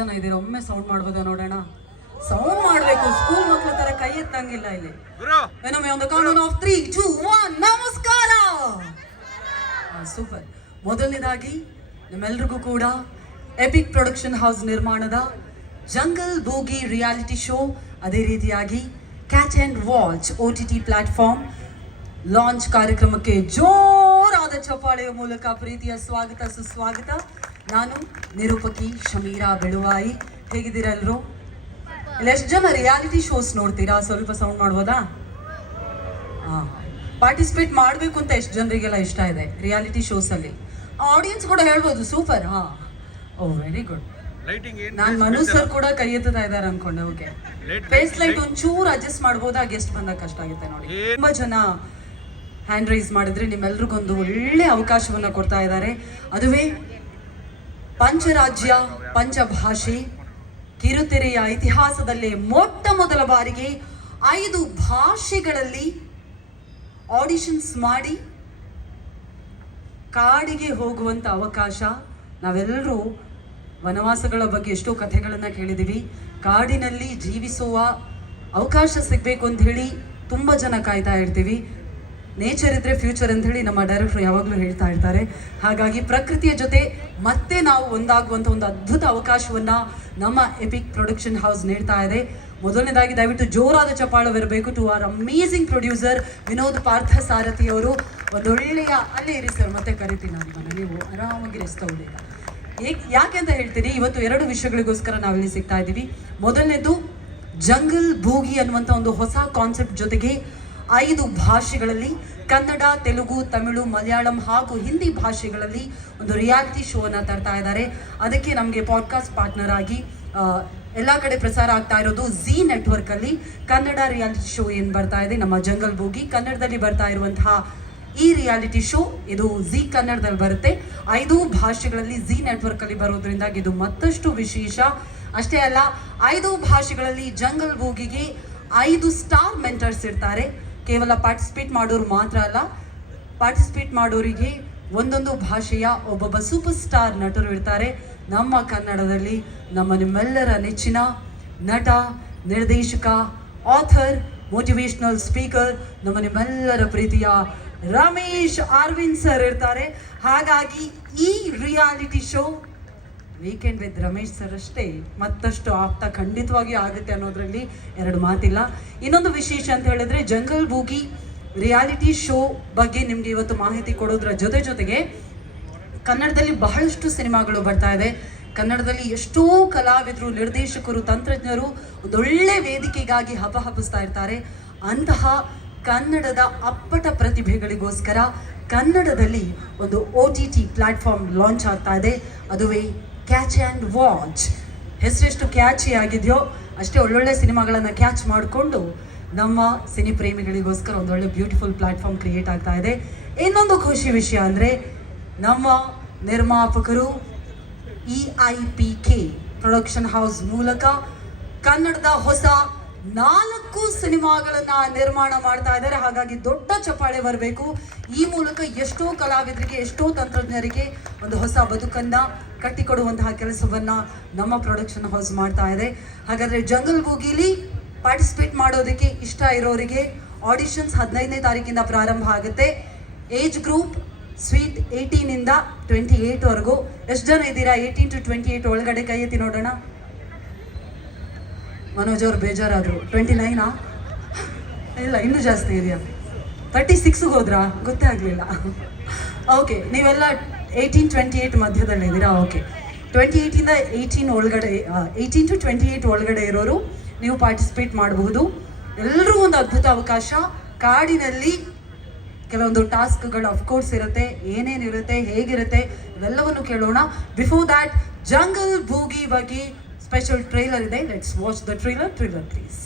ಜನ ಇದ್ದೀರಾ? ಒಮ್ಮೆ ಸೌಂಡ್ ಮಾಡ್ಬೋದಾ ನೋಡೋಣ? ಸೌಂಡ್ ಮಾಡ್ಬೇಕು, ಸ್ಕೂಲ್ ಮಕ್ಕಳ ತರ ಕೈ ಎತ್ತಂಗಿಲ್ಲ ಇಲ್ಲಿ. ಏನೊಮ್ಮೆ ಒಂದು ಕೌಂಟ್ ಆಫ್ 3, 2, 1 ನಮಸ್ಕಾರ. ಸೂಪರ್. ಮೊದಲನೇದಾಗಿ ನಿಮ್ಮೆಲ್ರಿಗೂ ಕೂಡ ಎಪಿಕ್ ಪ್ರೊಡಕ್ಷನ್ ಹೌಸ್ ನಿರ್ಮಾಣದ ಜಂಗಲ್ ಬೂಗಿ ರಿಯಾಲಿಟಿ ಶೋ, ಅದೇ ರೀತಿಯಾಗಿ catch and watch OTT platform launch ಕಾರ್ಯಕ್ರಮಕ್ಕೆ ಜೋರಾದ ಚಪ್ಪಾಳೆಯ ಮೂಲಕ ಪ್ರೀತಿಯ ಸ್ವಾಗತ ಸುಸ್ವಾಗತ. ನಾನು ನಿರೂಪಕಿ ಶಮೀರಾ ಬೆಳುವಾಯಿ. ಹೇಗಿದ್ದೀರಾ ಎಲ್ಲರೂ? ಇಲ್ಲಿ ಎಷ್ಟು ಜನ ರಿಯಾಲಿಟಿ ಶೋಸ್ ನೋಡ್ತೀರಾ? ಸ್ವಲ್ಪ ಸೌಂಡ್ ಮಾಡ್ಬೋದಾ? ಪಾರ್ಟಿಸಿಪೇಟ್ ಮಾಡಬೇಕು ಅಂತ ಎಷ್ಟು ಜನರಿಗೆಲ್ಲ ಇಷ್ಟ ಇದೆ ರಿಯಾಲಿಟಿ ಶೋಸಲ್ಲಿ? ಆಡಿಯನ್ಸ್ ಕೂಡ ಹೇಳ್ಬೋದು ಸೂಪರ್. ಓ ವೆರಿ ಗುಡ್. ನಾನು ಮನು ಸರ್ ಕೂಡ ಕೈ ಎತ್ತುತ್ತಾ ಇದ್ದಾರೆ ಅನ್ಕೊಂಡೆ. ಓಕೆ, ಫೇಸ್ ಲೈಟ್ ಒಂಚೂರು ಅಡ್ಜಸ್ಟ್ ಮಾಡ್ಬೋದಾ? ಗೆಸ್ಟ್ ಬಂದಾಗ ಕಷ್ಟ ಆಗುತ್ತೆ ನೋಡಿ. ತುಂಬಾ ಜನ ಹ್ಯಾಂಡ್ ರೈಸ್ ಮಾಡಿದ್ರೆ ನಿಮ್ಮೆಲ್ರಿಗೊಂದು ಒಳ್ಳೆ ಅವಕಾಶವನ್ನ ಕೊಡ್ತಾ ಇದ್ದಾರೆ. ಅದುವೇ ಪಂಚರಾಜ್ಯ ಪಂಚಭಾಷೆ ಕಿರುತೆರೆಯ ಇತಿಹಾಸದಲ್ಲೇ ಮೊಟ್ಟ ಮೊದಲ ಬಾರಿಗೆ 5 ಭಾಷೆಗಳಲ್ಲಿ ಆಡಿಷನ್ಸ್ ಮಾಡಿ ಕಾಡಿಗೆ ಹೋಗುವಂತ ಅವಕಾಶ. ನಾವೆಲ್ಲರೂ ವನವಾಸಗಳ ಬಗ್ಗೆ ಎಷ್ಟೋ ಕಥೆಗಳನ್ನ ಕೇಳಿದೀವಿ. ಕಾಡಿನಲ್ಲಿ ಜೀವಿಸುವ ಅವಕಾಶ ಸಿಗ್ಬೇಕು ಅಂತ ಹೇಳಿ ತುಂಬಾ ಜನ ಕಾಯ್ತಾ ಇರ್ತೀವಿ. ನೇಚರ್ ಇದ್ರೆ ಫ್ಯೂಚರ್ ಅಂತ ಹೇಳಿ ನಮ್ಮ ಡೈರೆಕ್ಟರ್ ಯಾವಾಗಲೂ ಹೇಳ್ತಾ ಇರ್ತಾರೆ. ಹಾಗಾಗಿ ಪ್ರಕೃತಿಯ ಜೊತೆ ಮತ್ತೆ ನಾವು ಒಂದಾಗುವಂಥ ಒಂದು ಅದ್ಭುತ ಅವಕಾಶವನ್ನ ನಮ್ಮ ಎಪಿಕ್ ಪ್ರೊಡಕ್ಷನ್ ಹೌಸ್ ನೀಡ್ತಾ ಇದೆ. ಮೊದಲನೇದಾಗಿ ದಯವಿಟ್ಟು ಜೋರಾದ ಚಪ್ಪಾಳವಿರಬೇಕು to our amazing producer Vinod Partha Sarathi ಅವರು. ಒಂದೊಳ್ಳೆಯ ಅಲ್ಲೇ ಇರಿ ಸರ್, ಮತ್ತೆ ಕರಿತೀನಿ ನಾನು, ನೀವು ಆರಾಮಾಗಿ ರೆಸ್ಟ್ ತಗೊಳ್ಳಿಲ್ಲ. ಯಾಕೆ ಅಂತ ಹೇಳ್ತೀನಿ, ಇವತ್ತು 2 ವಿಷಯಗಳಿಗೋಸ್ಕರ ನಾವಿಲ್ಲಿ ಸಿಗ್ತಾ ಇದ್ದೀವಿ. ಮೊದಲನೇದು ಜಂಗಲ್ ಬೂಗಿ ಅನ್ನುವಂಥ ಒಂದು ಹೊಸ ಕಾನ್ಸೆಪ್ಟ್ ಜೊತೆಗೆ 5 ಭಾಷೆಗಳಲ್ಲಿ ಕನ್ನಡ, ತೆಲುಗು, ತಮಿಳು, ಮಲಯಾಳಂ ಹಾಗೂ ಹಿಂದಿ ಭಾಷೆಗಳಲ್ಲಿ ಒಂದು ರಿಯಾಲಿಟಿ ಶೋವನ್ನು ತರ್ತಾ ಇದ್ದಾರೆ. ಅದಕ್ಕೆ ನಮಗೆ ಪಾಡ್ಕಾಸ್ಟ್ ಪಾರ್ಟ್ನರ್ ಆಗಿ ಎಲ್ಲ ಕಡೆ ಪ್ರಸಾರ ಆಗ್ತಾ ಇರೋದು ಝೀ ನೆಟ್ವರ್ಕ್ ಅಲ್ಲಿ ಕನ್ನಡ ರಿಯಾಲಿಟಿ ಶೋ ಏನು ಬರ್ತಾ ಇದೆ, ನಮ್ಮ ಜಂಗಲ್ ಬೂಗಿ ಕನ್ನಡದಲ್ಲಿ ಬರ್ತಾ ಇರುವಂತಹ ಈ ರಿಯಾಲಿಟಿ ಶೋ ಇದು ಝೀ ಕನ್ನಡದಲ್ಲಿ ಬರುತ್ತೆ. 5 ಭಾಷೆಗಳಲ್ಲಿ ಝೀ ನೆಟ್ವರ್ಕ್ ಅಲ್ಲಿ ಬರೋದ್ರಿಂದ ಇದು ಮತ್ತಷ್ಟು ವಿಶೇಷ. ಅಷ್ಟೇ ಅಲ್ಲ, 5 ಭಾಷೆಗಳಲ್ಲಿ ಜಂಗಲ್ ಬೂಗಿಗೆ 5 ಸ್ಟಾರ್ ಮೆಂಟರ್ಸ್ ಇರ್ತಾರೆ. ಕೇವಲ ಪಾರ್ಟಿಸಿಪೇಟ್ ಮಾಡೋರು ಮಾತ್ರ ಅಲ್ಲ, ಪಾರ್ಟಿಸಿಪೇಟ್ ಮಾಡೋರಿಗೆ ಒಂದೊಂದು ಭಾಷೆಯ ಒಬ್ಬೊಬ್ಬ ಸೂಪರ್ ಸ್ಟಾರ್ ನಟರು ಇರ್ತಾರೆ. ನಮ್ಮ ಕನ್ನಡದಲ್ಲಿ ನಿಮ್ಮೆಲ್ಲರ ನೆಚ್ಚಿನ ನಟ, ನಿರ್ದೇಶಕ, ಆಥರ್, ಮೋಟಿವೇಶನಲ್ ಸ್ಪೀಕರ್, ನಿಮ್ಮೆಲ್ಲರ ಪ್ರೀತಿಯ ರಮೇಶ್ ಅರವಿಂದ್ ಸರ್ ಇರ್ತಾರೆ. ಹಾಗಾಗಿ ಈ reality show weekend with Ramesh sir ಅಷ್ಟೇ ಮತ್ತಷ್ಟು ಆಗ್ತಾ ಖಂಡಿತವಾಗಿ ಆಗುತ್ತೆ ಅನ್ನೋದ್ರಲ್ಲಿ 2 ಮಾತಿಲ್ಲ. ಇನ್ನೊಂದು ವಿಶೇಷ ಅಂತ ಹೇಳಿದ್ರೆ, ಜಂಗಲ್ ಬೂಗಿ ರಿಯಾಲಿಟಿ ಶೋ ಬಗ್ಗೆ ನಿಮ್ಗೆ ಇವತ್ತು ಮಾಹಿತಿ ಕೊಡೋದ್ರ ಜೊತೆಗೆ ಕನ್ನಡದಲ್ಲಿ ಬಹಳಷ್ಟು ಸಿನಿಮಾಗಳು ಬರ್ತಾ ಇದೆ. ಕನ್ನಡದಲ್ಲಿ ಎಷ್ಟೋ ಕಲಾವಿದರು, ನಿರ್ದೇಶಕರು, ತಂತ್ರಜ್ಞರು ಒಂದೊಳ್ಳೆ ವೇದಿಕೆಗಾಗಿ ಹಪಹಪಿಸ್ತಾ ಇರ್ತಾರೆ. ಅಂತಹ ಕನ್ನಡದ ಅಪ್ಪಟ ಪ್ರತಿಭೆಗಳಿಗೋಸ್ಕರ ಕನ್ನಡದಲ್ಲಿ ಒಂದು OTT ಪ್ಲಾಟ್ಫಾರ್ಮ್ ಲಾಂಚ್ ಆಗ್ತಾ ಇದೆ. ಅದುವೇ ಕ್ಯಾಚ್ ಆ್ಯಂಡ್ ವಾಚ್. ಹೆಸರೆಷ್ಟು ಕ್ಯಾಚಿ ಆಗಿದೆಯೋ ಅಷ್ಟೇ ಒಳ್ಳೊಳ್ಳೆ ಸಿನಿಮಾಗಳನ್ನು ಕ್ಯಾಚ್ ಮಾಡಿಕೊಂಡು ನಮ್ಮ ಸಿನಿ ಪ್ರೇಮಿಗಳಿಗೋಸ್ಕರ ಒಂದೊಳ್ಳೆ ಬ್ಯೂಟಿಫುಲ್ ಪ್ಲಾಟ್ಫಾರ್ಮ್ ಕ್ರಿಯೇಟ್ ಆಗ್ತಾ ಇದೆ. ಇನ್ನೊಂದು ಖುಷಿ ವಿಷಯ ಅಂದರೆ, ನಮ್ಮ ನಿರ್ಮಾಪಕರು EIPK ಪ್ರೊಡಕ್ಷನ್ ಹೌಸ್ ಮೂಲಕ ಕನ್ನಡದ ಹೊಸ 4 ಸಿನಿಮಾಗಳನ್ನ ನಿರ್ಮಾಣ ಮಾಡ್ತಾ ಇದ್ದಾರೆ. ಹಾಗಾಗಿ ದೊಡ್ಡ ಚಪ್ಪಾಳೆ ಬರಬೇಕು. ಈ ಮೂಲಕ ಎಷ್ಟೋ ಕಲಾವಿದರಿಗೆ, ಎಷ್ಟೋ ತಂತ್ರಜ್ಞರಿಗೆ ಒಂದು ಹೊಸ ಬದುಕನ್ನ ಕಟ್ಟಿಕೊಡುವಂತಹ ಕೆಲಸವನ್ನ ನಮ್ಮ ಪ್ರೊಡಕ್ಷನ್ ಹೌಸ್ ಮಾಡ್ತಾ ಇದೆ. ಹಾಗಾದ್ರೆ ಜಂಗಲ್ ಬೂಗಿಲಿ ಪಾರ್ಟಿಸಿಪೇಟ್ ಮಾಡೋದಕ್ಕೆ ಇಷ್ಟ ಇರೋರಿಗೆ ಆಡಿಷನ್ಸ್ 15ನೇ ತಾರೀಕಿಂದ ಪ್ರಾರಂಭ ಆಗುತ್ತೆ. ಏಜ್ ಗ್ರೂಪ್ ಸ್ವೀಟ್ 18 ಇಂದ 28 ವರೆಗೂ. ಎಷ್ಟು ಜನ ಇದ್ದೀರಾ 18 to 28 ಒಳಗಡೆ? ಕೈ ಎತ್ತಿ ನೋಡೋಣ. ಮನೋಜ್ ಅವ್ರು ಬೇಜಾರಾದ್ರು. 29 ಇಲ್ಲ, ಇನ್ನೂ ಜಾಸ್ತಿ ಇದೆಯಾ? 36ಗೆ ಹೋದ್ರಾ? ಗೊತ್ತೇ ಆಗಲಿಲ್ಲ. ಓಕೆ, ನೀವೆಲ್ಲ 18-28 ಮಧ್ಯದಲ್ಲಿ ಇದ್ದೀರಾ. ಓಕೆ, 28 ಇಂದ 18 ಒಳಗಡೆ, 18 to 28 ಒಳಗಡೆ ಇರೋರು ನೀವು ಪಾರ್ಟಿಸಿಪೇಟ್ ಮಾಡಬಹುದು. ಎಲ್ಲರೂ ಒಂದು ಅದ್ಭುತ ಅವಕಾಶ. ಕಾಡಿನಲ್ಲಿ ಕೆಲವೊಂದು ಟಾಸ್ಕ್ಗಳು ಅಫ್ಕೋರ್ಸ್ ಇರುತ್ತೆ. ಏನೇನಿರುತ್ತೆ, ಹೇಗಿರುತ್ತೆ ಇವೆಲ್ಲವನ್ನು ಕೇಳೋಣ. ಬಿಫೋರ್ ದ್ಯಾಟ್ ಜಂಗಲ್ ಬೂಗಿ ಬಗ್ಗೆ ಸ್ಪೆಷಲ್ ಟ್ರೈಲರ್ ಇದೆ. Let's watch the trailer please.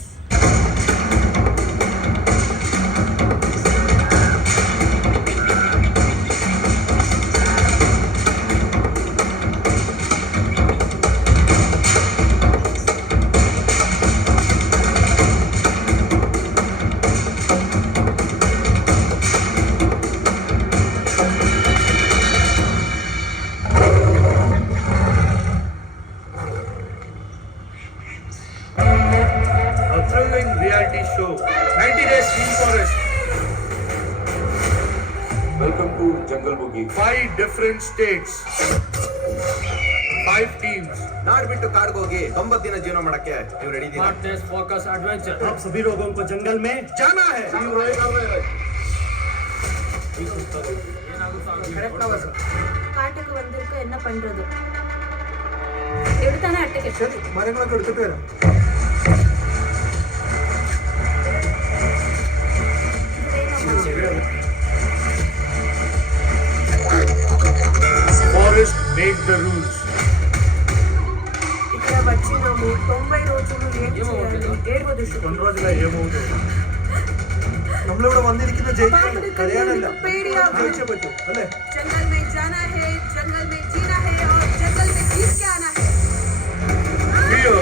reality show. 90 Days in Forest. Welcome to Jungle Boogie. 5 different states. 5 teams. ನಾಡ್ ಬಿಟ್ಟು ಕಾಡ್ಗೆ ಹೋಗಿ 90 ದಿನ ಜೀವನ ಮಾಡಕ್ಕೆ ನೀವು ರೆಡಿ ಇದ್ದೀರಾ? Smartness, focus, adventure. आप सभी लोगों को जंगल में ಜಾನಾ ಹೈ. காட்டுக்கு வந்திருக்க என்ன பண்றது? எடுத்தானே அட்டைக்கு சரி மரங்களൊക്കെ എടുത്തിട്ട് വരാം. Forest make the rules. ఇక్కడ వచ్చినాము 90 రోజులు ఏం చేయాలి? 7వ దిశ కొన్ని రోజుల ఏమవుతుంది? നമ്മളിവിടെ വന്നിരിക്കുന്ന ജയിക്കാനല്ല കരയാനല്ല പേടിയാകും. ജയിച്ചേ പറ്റൂ അല്ലേ? जंगल में जाना है, जंगल में जीना है और जंगल में जीत के आना है. Fear.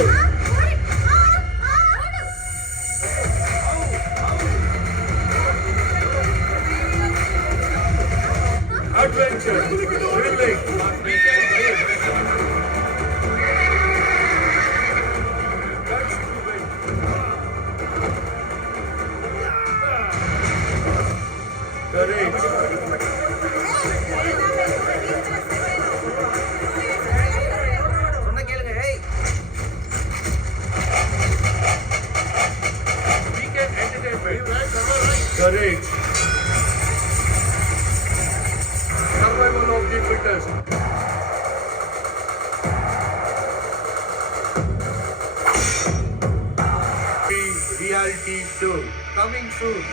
Adventure. Thrilling. Weekend game. That's to win. Courage. சொன்ன கேளுங்க. ஏய் Weekend entertainment. Courage. Survival of the fittest. The reality show coming soon.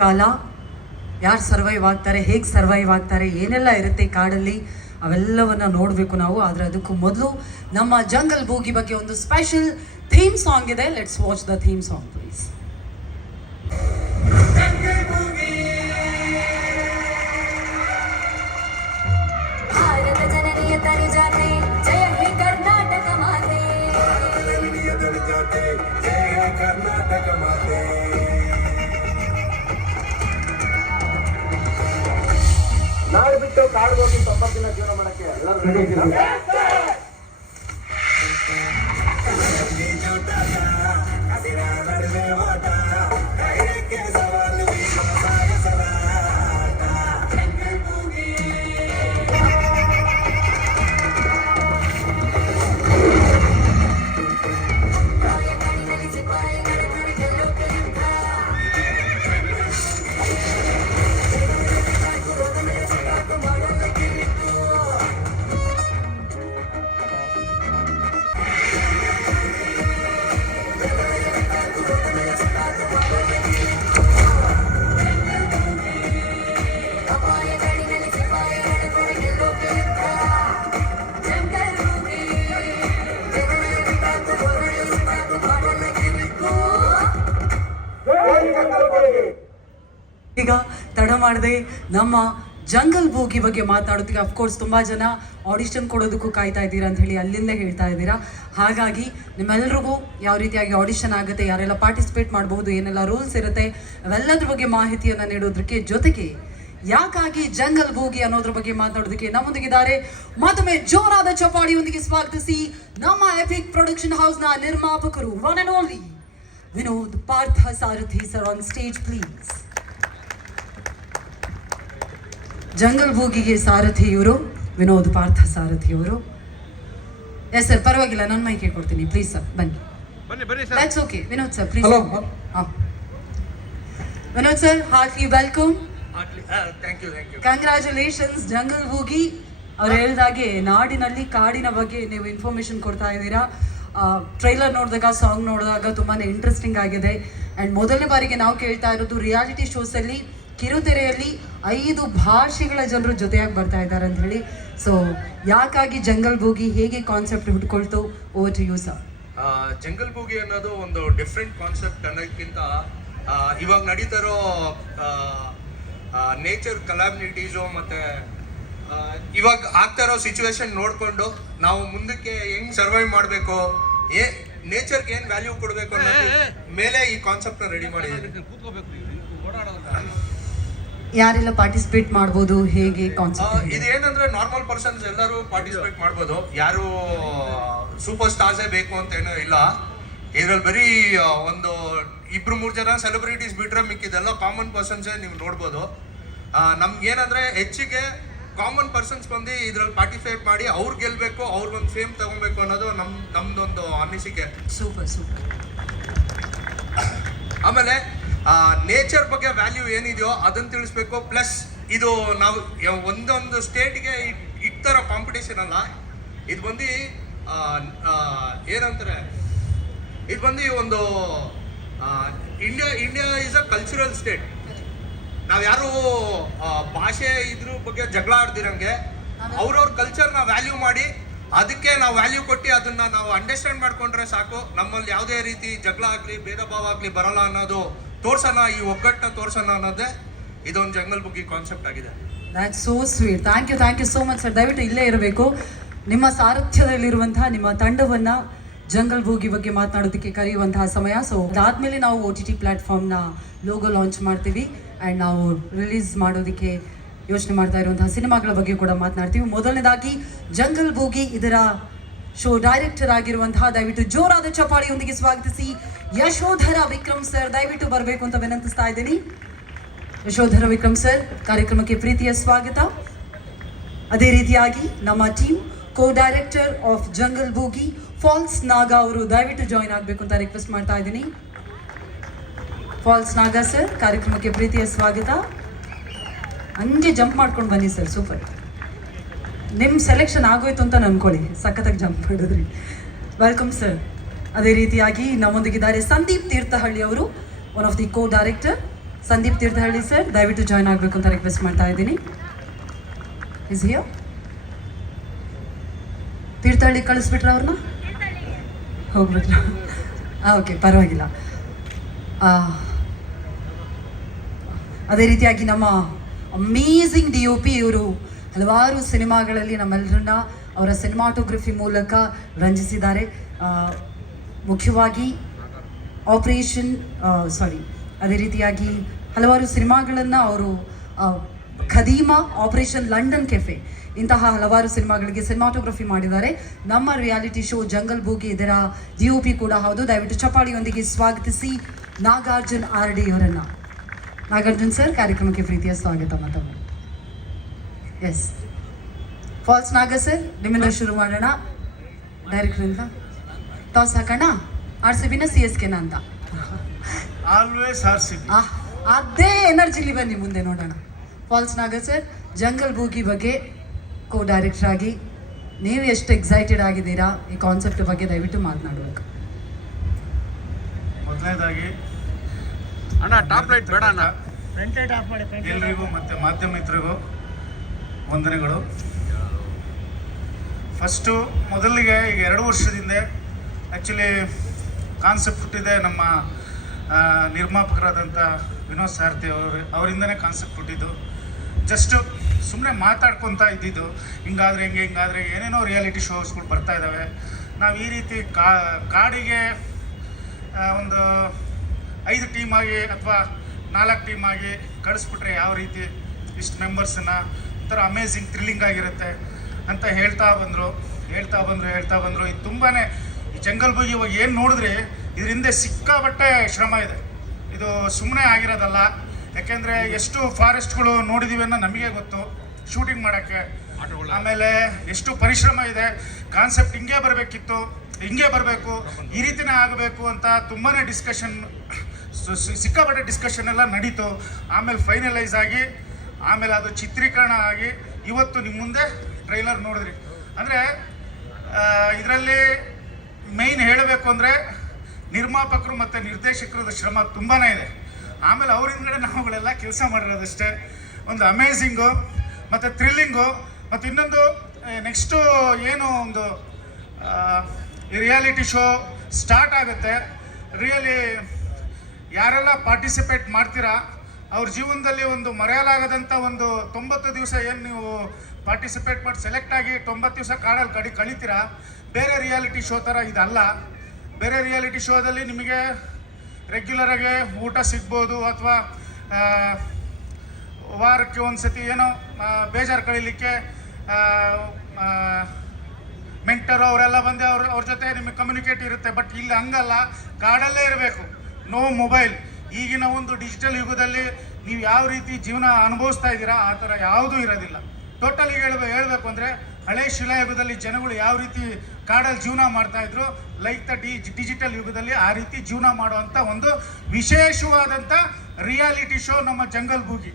ಕಾಲ ಯಾರು ಸರ್ವೈವ್ ಆಗ್ತಾರೆ, ಹೇಗೆ ಸರ್ವೈವ್ ಆಗ್ತಾರೆ, ಏನೆಲ್ಲ ಇರುತ್ತೆ ಕಾಡಲ್ಲಿ ಅವೆಲ್ಲವನ್ನ ನೋಡಬೇಕು ನಾವು. ಆದರೆ ಅದಕ್ಕೂ ಮೊದಲು ನಮ್ಮ ಜಂಗಲ್ ಬೂಗಿ ಬಗ್ಗೆ ಒಂದು ಸ್ಪೆಷಲ್ ಥೀಮ್ ಸಾಂಗ್ ಇದೆ. Let's watch the theme song please. ಭಾರತ ಜನನಿಯ ತನು ಜಾತೆ ಜಯ ಹೇ ಕರ್ನಾಟಕ ಮಾತೆ. ನಾಡ್ ಬಿಟ್ಟು ಕಾಡ್ಗೆ ಹೋಗಿ 90 ದಿನ ಜೀವನ ಮಾಡಕ್ಕೆ ಎಲ್ಲರೂ ರೆಡಿ ಇದ್ದೀರಾ? ಈಗ ತಡ ಮಾಡದೆ ನಮ್ಮ ಜಂಗಲ್ ಬೂಗಿ ಬಗ್ಗೆ ಮಾತಾಡೋದಕ್ಕೆ ಅಫ್ಕೋರ್ಸ್ ತುಂಬ ಜನ ಆಡಿಷನ್ ಕೊಡೋದಕ್ಕೂ ಕಾಯ್ತಾ ಇದ್ದೀರಾ ಅಂತ ಹೇಳಿ ಅಲ್ಲಿಂದ ಹೇಳ್ತಾ ಇದ್ದೀರಾ. ಹಾಗಾಗಿ ನಿಮ್ಮೆಲ್ರಿಗೂ ಯಾವ ರೀತಿಯಾಗಿ ಆಡಿಷನ್ ಆಗುತ್ತೆ, ಯಾರೆಲ್ಲ ಪಾರ್ಟಿಸಿಪೇಟ್ ಮಾಡಬಹುದು, ಏನೆಲ್ಲ ರೂಲ್ಸ್ ಇರುತ್ತೆ, ಅವೆಲ್ಲದ್ರ ಬಗ್ಗೆ ಮಾಹಿತಿಯನ್ನು ನೀಡೋದಕ್ಕೆ ಜೊತೆಗೆ ಯಾಕಾಗಿ ಜಂಗಲ್ ಬೂಗಿ ಅನ್ನೋದ್ರ ಬಗ್ಗೆ ಮಾತಾಡೋದಕ್ಕೆ ನಮ್ಮೊಂದಿಗಿದ್ದಾರೆ. ಮತ್ತೊಮ್ಮೆ ಜೋರಾದ ಚಪಾಡಿಯೊಂದಿಗೆ ಸ್ವಾಗತಿಸಿ ನಮ್ಮ ಎಪಿಕ್ ಪ್ರೊಡಕ್ಷನ್ ಹೌಸ್ನ ನಿರ್ಮಾಪಕರು one and only Vinod Partha Sarathi sir on stage please. Jungle ಬೂಗಿಗೆ ಸಾರಥಿ ಇವರು ವಿನೋದ್ ಪಾರ್ಥ ಸಾರಥಿ ಅವರು. ಎಸ್ ಸರ್, ಪರವಾಗಿಲ್ಲ, ನನ್ನ ಮೈಕೆ ಕೊಡ್ತೀನಿ ಪ್ಲೀಸ್ ಸರ್, ಬನ್ನಿ. That's okay. Vinod sir please. ಹಾಂ Vinod sir, heartly welcome. Thank you. Congratulations. Jungle boogie ಅವ್ರು ಹೇಳಿದಾಗೆ ನಾಡಿನಲ್ಲಿ ಕಾಡಿನ ಬಗ್ಗೆ ನೀವು ಇನ್ಫಾರ್ಮೇಶನ್ ಕೊಡ್ತಾ ಇದ್ದೀರಾ. ಟ್ರೈಲರ್ ನೋಡಿದಾಗ, ಸಾಂಗ್ ನೋಡಿದಾಗ ತುಂಬಾ ಇಂಟ್ರೆಸ್ಟಿಂಗ್ ಆಗಿದೆ. ಆ್ಯಂಡ್ ಮೊದಲನೇ ಬಾರಿಗೆ ನಾವು ಕೇಳ್ತಾ ಇರೋದು ರಿಯಾಲಿಟಿ ಶೋಸಲ್ಲಿ ಕಿರುತೆರೆಯಲ್ಲಿ 5 ಭಾಷೆಗಳ ಜನರು ಜೊತೆಯಾಗಿ ಬರ್ತಾ ಇದ್ದಾರೆ ಅಂತ ಹೇಳಿ. ಸೊ ಯಾಕಾಗಿ ಜಂಗಲ್ ಬೂಗಿ, ಹೇಗೆ ಕಾನ್ಸೆಪ್ಟ್ ಹುಡ್ಕೊಳ್ತು? Over to you sir. Jungle boogie ಅನ್ನೋದು ಒಂದು ಡಿಫ್ರೆಂಟ್ ಕಾನ್ಸೆಪ್ಟ್ ಅನ್ನೋದಕ್ಕಿಂತ ಇವಾಗ ನಡೀತಾ ಇರೋ ನೇಚರ್ ಕಲಾಮಿಟೀಸು ಮತ್ತು ಇವಾಗ ಆಗ್ತಾ ಇರೋ ಸಿಚುವೇಶನ್ ನೋಡಿಕೊಂಡು ನಾವು ಮುಂದಕ್ಕೆ ಹೆಂಗ್ ಸರ್ವೈವ್ ಮಾಡಬೇಕು, ನೇಚರ್ಗೆ ಏನು ವ್ಯಾಲ್ಯೂ ಕೊಡಬೇಕು ಅನ್ನೋದ್ರ ಮೇಲೆ ಈ ಕಾನ್ಸೆಪ್ಟ್ನ ರೆಡಿ ಮಾಡಿದ್ದೀವಿ. ಯಾರೆಲ್ಲ ಪಾರ್ಟಿಸಿಪೇಟ್ ಮಾಡ್ಬೋದು, ಹೇಗೆ ಕಾನ್ಸೆಪ್ಟ್? ಇದೇನಂದ್ರೆ ನಾರ್ಮಲ್ ಪರ್ಸನ್ಸ್ ಎಲ್ಲರೂ ಪಾರ್ಟಿಸಿಪೇಟ್ ಮಾಡ್ಬೋದು, ಯಾರು ಸೂಪರ್ ಸ್ಟಾರ್ಸೇ ಬೇಕು ಅಂತ ಏನೂ ಇಲ್ಲ. ಇದ್ರಲ್ಲಿ ಬರೀ ಒಂದು 2-3 ಜನ ಸೆಲೆಬ್ರಿಟೀಸ್ ಬಿಟ್ರೆ ಮಿಕ್ಕಿದೆಲ್ಲ ಕಾಮನ್ ಪರ್ಸನ್ಸೇ ನೀವು ನೋಡ್ಬೋದು. ನಮ್ಗೇನಂದ್ರೆ ಹೆಚ್ಚಿಗೆ ಕಾಮನ್ ಪರ್ಸನ್ಸ್ ಬಂದು ಇದ್ರಲ್ಲಿ ಪಾರ್ಟಿಸಿಪೇಟ್ ಮಾಡಿ ಅವ್ರು ಗೆಲ್ಬೇಕು, ಅವ್ರಿಗೊಂದು ಫೇಮ್ ತಗೊಬೇಕು ಅನ್ನೋದು ನಮ್ದೊಂದು ಅನಿಸಿಕೆ. Super super. ಆಮೇಲೆ ನೇಚರ್ ಬಗ್ಗೆ ವ್ಯಾಲ್ಯೂ ಏನಿದೆಯೋ ಅದನ್ನು ತಿಳಿಸ್ಬೇಕು. ಪ್ಲಸ್ ಇದು ನಾವು ಒಂದೊಂದು ಸ್ಟೇಟ್ಗೆ ಇಡ್ತಾರೋ ಕಾಂಪಿಟೇಷನ್ ಅಲ್ಲ, ಇದು ಬಂದು ಏನಂತಾರೆ, ಇದು ಬಂದು ಒಂದು India is a cultural state. ನಾವು ಯಾರು ಭಾಷೆ ಇದ್ರ ಬಗ್ಗೆ ಜಗಳ ಆಡ್ದಿರಂಗೆ ಅವ್ರವ್ರ ಕಲ್ಚರ್ನ ವ್ಯಾಲ್ಯೂ ಮಾಡಿ ಅದಕ್ಕೆ ನಾವು ವ್ಯಾಲ್ಯೂ ಕೊಟ್ಟು ಅದನ್ನ ನಾವು ಅಂಡರ್ಸ್ಟ್ಯಾಂಡ್ ಮಾಡ್ಕೊಂಡ್ರೆ ಸಾಕು. ನಮ್ಮಲ್ಲಿ ಯಾವುದೇ ರೀತಿ ಜಗಳ ಆಗಲಿ ಭೇದ ಭಾವ ಆಗಲಿ ಬರಲ್ಲ ಅನ್ನೋದು ತೋರ್ಸೋಣ, ಈ ಒಗ್ಗಟ್ಟನ್ನ ತೋರ್ಸೋಣ ಅನ್ನೋದೇ ಇದೊಂದು ಜಂಗಲ್ ಬುಗ್ಗಿ ಕಾನ್ಸೆಪ್ಟ್ ಆಗಿದೆ. That's so sweet. Thank you so much sir. ದಯವಿಟ್ಟು ಇಲ್ಲೇ ಇರಬೇಕು. ನಿಮ್ಮ ಸಾರಥ್ಯದಲ್ಲಿರುವಂತಹ ನಿಮ್ಮ ತಂಡವನ್ನ ಜಂಗಲ್ ಬೂಗಿ ಬಗ್ಗೆ ಮಾತನಾಡೋದಕ್ಕೆ ಕರೆಯುವಂತಹ ಸಮಯ. ಸೊ ಅದಾದ್ಮೇಲೆ ನಾವು OTT ಪ್ಲಾಟ್ಫಾರ್ಮ್ನ ಲೋಗೋ ಲಾಂಚ್ ಮಾಡ್ತೀವಿ ಆ್ಯಂಡ್ ನಾವು ರಿಲೀಸ್ ಮಾಡೋದಕ್ಕೆ ಯೋಚನೆ ಮಾಡ್ತಾ ಇರುವಂತಹ ಸಿನಿಮಾಗಳ ಬಗ್ಗೆ ಕೂಡ ಮಾತನಾಡ್ತೀವಿ. ಮೊದಲನೇದಾಗಿ ಜಂಗಲ್ ಬೂಗಿ ಇದರ ಶೋ ಡೈರೆಕ್ಟರ್ ಆಗಿರುವಂತಹ ದಯವಿಟ್ಟು ಜೋರಾದ ಚಪ್ಪಾಳಿಯೊಂದಿಗೆ ಸ್ವಾಗತಿಸಿ ಯಶೋಧರ ವಿಕ್ರಮ್ ಸರ್. ದಯವಿಟ್ಟು ಬರಬೇಕು ಅಂತ ವಿನಂತಿಸ್ತಾ ಇದ್ದೀನಿ. ಯಶೋಧರ ವಿಕ್ರಮ್ ಸರ್, ಕಾರ್ಯಕ್ರಮಕ್ಕೆ ಪ್ರೀತಿಯ ಸ್ವಾಗತ. ಅದೇ ರೀತಿಯಾಗಿ ನಮ್ಮ team co director of jungle boogie ಫಾಲ್ಸ್ ನಾಗ ಅವರು ದಯವಿಟ್ಟು ಜಾಯಿನ್ ಆಗಬೇಕು ಅಂತ ರಿಕ್ವೆಸ್ಟ್ ಮಾಡ್ತಾ ಇದ್ದೀನಿ. ಫಾಲ್ಸ್ ನಾಗ ಸರ್, ಕಾರ್ಯಕ್ರಮಕ್ಕೆ ಪ್ರೀತಿಯ ಸ್ವಾಗತ. ಹಂಗೆ ಜಂಪ್ ಮಾಡ್ಕೊಂಡು ಬನ್ನಿ ಸರ್. ಸೂಪರ್. ನಿಮ್ಮ ಸೆಲೆಕ್ಷನ್ ಆಗೋಯ್ತು ಅಂತ ಅನ್ಕೊಳ್ಳಿ, ಸಖತ್ತಾಗಿ ಜಂಪ್ ಮಾಡಿದ್ರಿ. Welcome sir. ಅದೇ ರೀತಿಯಾಗಿ ನಮ್ಮೊಂದಿಗಿದ್ದಾರೆ ಸಂದೀಪ್ ತೀರ್ಥಹಳ್ಳಿ ಅವರು, one of the co director. Sandeep Thirthahalli sir, ದಯವಿಟ್ಟು ಜಾಯ್ನ್ ಆಗಬೇಕು ಅಂತ ರಿಕ್ವೆಸ್ಟ್ ಮಾಡ್ತಾ ಇದ್ದೀನಿ. Is here. ತೀರ್ಥಹಳ್ಳಿ ಕಳಿಸ್ಬಿಟ್ರ ಅವ್ರನ್ನ? ಹೋಗ್ಬಿಟ್ರ? ಓಕೆ, ಪರವಾಗಿಲ್ಲ. ಅದೇ ರೀತಿಯಾಗಿ ನಮ್ಮ ಅಮೇಝಿಂಗ್ DOP ಇವರು ಹಲವಾರು ಸಿನಿಮಾಗಳಲ್ಲಿ ನಮ್ಮೆಲ್ಲರನ್ನ ಅವರ ಸಿನಿಮಾಟೋಗ್ರಫಿ ಮೂಲಕ ರಂಜಿಸಿದ್ದಾರೆ. ಮುಖ್ಯವಾಗಿ ಅದೇ ರೀತಿಯಾಗಿ ಹಲವಾರು ಸಿನಿಮಾಗಳನ್ನು ಅವರು ಖದೀಮಾ, ಆಪರೇಷನ್ ಲಂಡನ್ ಕೆಫೆ ಇಂತಹ ಹಲವಾರು ಸಿನಿಮಾಗಳಿಗೆ ಸಿನಿಮಾಟೋಗ್ರಫಿ ಮಾಡಿದ್ದಾರೆ. ನಮ್ಮ ರಿಯಾಲಿಟಿ ಶೋ ಜಂಗಲ್ ಬೂಗಿ ಇದರ DOP ಕೂಡ ಹೌದು. ದಯವಿಟ್ಟು ಚಪ್ಪಾಳಿಯೊಂದಿಗೆ ಸ್ವಾಗತಿಸಿ ನಾಗಾರ್ಜುನ್ RD ಅವರನ್ನು. ನಾಗಾರ್ಜುನ್ ಸರ್, ಕಾರ್ಯಕ್ರಮಕ್ಕೆ ಪ್ರೀತಿಯ ಸ್ವಾಗತ ಮತ್ತೊಮ್ಮೆ. ಎಸ್, ಫಾಲ್ಸ್ ನಾಗ ಸರ್, ನಿಮ್ಮಿಂದ ಶುರು ಮಾಡೋಣ. ಡೈರೆಕ್ಟ್ರಿಂದ ಟಾಸ್ ಹಾಕೋಣ. RCBನ CSKನ ಅಂತ? Always RCB. ಅದೇ ಎನರ್ಜಿಲಿ ಬನ್ನಿ ಮುಂದೆ ನೋಡೋಣ. Falls Naga sir, jungle boogie ಬಗ್ಗೆ ಕೋ ಡೈರೆಕ್ಟರ್ ಆಗಿ ನೀವು ಎಷ್ಟು ಎಕ್ಸೈಟೆಡ್ ಆಗಿದ್ದೀರಾ ಈ ಕಾನ್ಸೆಪ್ಟ್ ಬಗ್ಗೆ ದಯವಿಟ್ಟು ಮಾತನಾಡಬೇಕು. ಮೊದಲನೇದಾಗಿ ಅಣ್ಣ ಟಾಪ್ ಲೈಟ್ ಬೇಡ ಅಣ್ಣ, ಎಲ್ರಿಗೂ ಮತ್ತು ಮಾಧ್ಯಮ ಮಿತ್ರರಿಗೂ ವಂದನೆಗಳು. ಫಸ್ಟು ಮೊದಲಿಗೆ ಈಗ 2 ವರ್ಷದಿಂದ ಆ್ಯಕ್ಚುಲಿ ಕಾನ್ಸೆಪ್ಟ್ ಹುಟ್ಟಿದೆ ನಮ್ಮ ನಿರ್ಮಾಪಕರಾದಂಥ ವಿನೋದ್ ಸಾರಥಿ ಅವರಿಂದನೇ ಕಾನ್ಸೆಪ್ಟ್ ಹುಟ್ಟಿದ್ದು. ಜಸ್ಟು ಸುಮ್ಮನೆ ಮಾತಾಡ್ಕೊತಾ ಇದ್ದಿದ್ದು, ಹಿಂಗಾದರೆ ಏನೇನೋ ರಿಯಾಲಿಟಿ ಶೋಸ್ಗಳು ಬರ್ತಾ ಇದ್ದಾವೆ, ನಾವು ಈ ರೀತಿ ಕಾಡಿಗೆ ಒಂದು 5 ಟೀಮಾಗಿ ಅಥವಾ 4 ಟೀಮಾಗಿ ಕಳಿಸ್ಬಿಟ್ರೆ ಯಾವ ರೀತಿ ಇಷ್ಟು ಮೆಂಬರ್ಸನ್ನು ಒಂಥರ ಅಮೇಝಿಂಗ್ ಥ್ರಿಲ್ಲಿಂಗ್ ಆಗಿರುತ್ತೆ ಅಂತ ಹೇಳ್ತಾ ಬಂದರು. ಇದು ತುಂಬಾ ಈ ಜಂಗಲ್ ಬೂಗಿ ಇವಾಗ ಏನು ನೋಡಿದ್ರೆ ಇದರಿಂದ ಸಿಕ್ಕಾಪಟ್ಟೆ ಶ್ರಮ ಇದೆ. ಇದು ಸುಮ್ಮನೆ ಆಗಿರೋದಲ್ಲ. ಯಾಕೆಂದರೆ ಎಷ್ಟು ಫಾರೆಸ್ಟ್ಗಳು ನೋಡಿದ್ದೀವಿ ಅನ್ನೋ ನಮಗೆ ಗೊತ್ತು ಶೂಟಿಂಗ್ ಮಾಡೋಕ್ಕೆ. ಆಮೇಲೆ ಎಷ್ಟು ಪರಿಶ್ರಮ ಇದೆ. ಕಾನ್ಸೆಪ್ಟ್ ಹಿಂಗೆ ಬರಬೇಕಿತ್ತು, ಹಿಂಗೆ ಬರಬೇಕು, ಈ ರೀತಿನೇ ಆಗಬೇಕು ಅಂತ ತುಂಬಾ ಡಿಸ್ಕಷನ್, ಸಿಕ್ಕಾಪಟ್ಟೆ ಡಿಸ್ಕಷನ್ ಎಲ್ಲ ನಡೀತು. ಆಮೇಲೆ ಫೈನಲೈಸ್ ಆಗಿ ಆಮೇಲೆ ಅದು ಚಿತ್ರೀಕರಣ ಆಗಿ ಇವತ್ತು ನಿಮ್ಮ ಮುಂದೆ ಟ್ರೈಲರ್ ನೋಡಿದ್ರಿ. ಅಂದರೆ ಇದರಲ್ಲಿ ಮೇಯ್ನ್ ಹೇಳಬೇಕು ಅಂದರೆ ನಿರ್ಮಾಪಕರು ಮತ್ತು ನಿರ್ದೇಶಕರದ ಶ್ರಮ ತುಂಬಾ ಇದೆ. ಆಮೇಲೆ ಅವ್ರ ಹಿಂದ್ಗಡೆ ನಾವುಗಳೆಲ್ಲ ಕೆಲಸ ಮಾಡಿರೋದಷ್ಟೇ. ಒಂದು ಅಮೇಝಿಂಗು ಮತ್ತು ಥ್ರಿಲ್ಲಿಂಗು. ಮತ್ತು ಇನ್ನೊಂದು ನೆಕ್ಸ್ಟು ಏನು ಒಂದು ರಿಯಾಲಿಟಿ ಶೋ ಸ್ಟಾರ್ಟ್ ಆಗುತ್ತೆ. ರಿಯಲಿ ಯಾರೆಲ್ಲ ಪಾರ್ಟಿಸಿಪೇಟ್ ಮಾಡ್ತೀರಾ ಅವ್ರ ಜೀವನದಲ್ಲಿ ಒಂದು ಮರೆಯಲಾಗದಂಥ ಒಂದು 90 ದಿವಸ ಏನು ನೀವು ಪಾರ್ಟಿಸಿಪೇಟ್ ಮಾಡಿ ಸೆಲೆಕ್ಟ್ ಆಗಿ 90 ದಿವಸ ಕಾಡಲ್ಲಿ ಕಳಿತೀರಾ. ಬೇರೆ ರಿಯಾಲಿಟಿ ಶೋ ಥರ ಇದಲ್ಲ. ಬೇರೆ ರಿಯಾಲಿಟಿ ಶೋದಲ್ಲಿ ನಿಮಗೆ ರೆಗ್ಯುಲರಾಗಿ ಊಟ ಸಿಗ್ಬೋದು, ಅಥವಾ ವಾರಕ್ಕೆ ಒಂದು ಸತಿ ಏನೋ ಬೇಜಾರು ಕಳೀಲಿಕ್ಕೆ ಮೆಂಟರು ಅವರೆಲ್ಲ ಬಂದು ಅವ್ರ ಜೊತೆ ನಿಮಗೆ ಕಮ್ಯುನಿಕೇಟ್ ಇರುತ್ತೆ. ಬಟ್ ಇಲ್ಲಿ ಹಂಗಲ್ಲ, ಕಾಡಲ್ಲೇ ಇರಬೇಕು, ನೋ ಮೊಬೈಲ್. ಈಗಿನ ಒಂದು ಡಿಜಿಟಲ್ ಯುಗದಲ್ಲಿ ನೀವು ಯಾವ ರೀತಿ ಜೀವನ ಅನುಭವಿಸ್ತಾ ಇದ್ದೀರಾ ಆ ಥರ ಯಾವುದೂ ಇರೋದಿಲ್ಲ. ಟೋಟಲಿ ಹೇಳಬೇಕು ಅಂದರೆ ಹಳೆ ಶಿಲಾಯುಗದಲ್ಲಿ ಜನಗಳು ಯಾವ ರೀತಿ ಕಾಡಲ್ಲಿ ಜೀವನ ಮಾಡ್ತಾಯಿದ್ರು, ಲೈಕ್ ದ ಡಿಜಿಟಲ್ ಯುಗದಲ್ಲಿ ಆ ರೀತಿ ಜೀವನ ಮಾಡುವಂಥ ಒಂದು ವಿಶೇಷವಾದಂಥ ರಿಯಾಲಿಟಿ ಶೋ ನಮ್ಮ ಜಂಗಲ್ ಬೂಗಿ.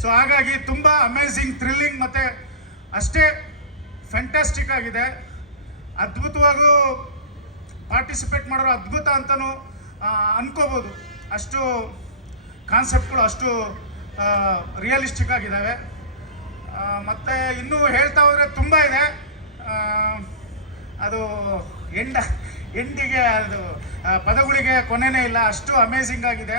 ಸೊ ಹಾಗಾಗಿ ತುಂಬ ಅಮೇಝಿಂಗ್, ಥ್ರಿಲ್ಲಿಂಗ್ ಮತ್ತು ಅಷ್ಟೇ ಫ್ಯಾಂಟಾಸ್ಟಿಕ್ ಆಗಿದೆ. ಅದ್ಭುತವಾಗೂ ಪಾರ್ಟಿಸಿಪೇಟ್ ಮಾಡೋರು ಅದ್ಭುತ ಅಂತಲೂ ಅನ್ಕೋಬೋದು. ಅಷ್ಟು ಕಾನ್ಸೆಪ್ಟ್ಗಳು ಅಷ್ಟು ರಿಯಲಿಸ್ಟಿಕ್ ಆಗಿದ್ದಾವೆ. ಮತ್ತು ಇನ್ನೂ ಹೇಳ್ತಾ ಹೋದರೆ ತುಂಬ ಇದೆ. ಅದು ಎಂಡಿಗೆ ಅದು ಪದಗಳಿಗೆ ಕೊನೆಯೇ ಇಲ್ಲ, ಅಷ್ಟು ಅಮೇಝಿಂಗ್ ಆಗಿದೆ.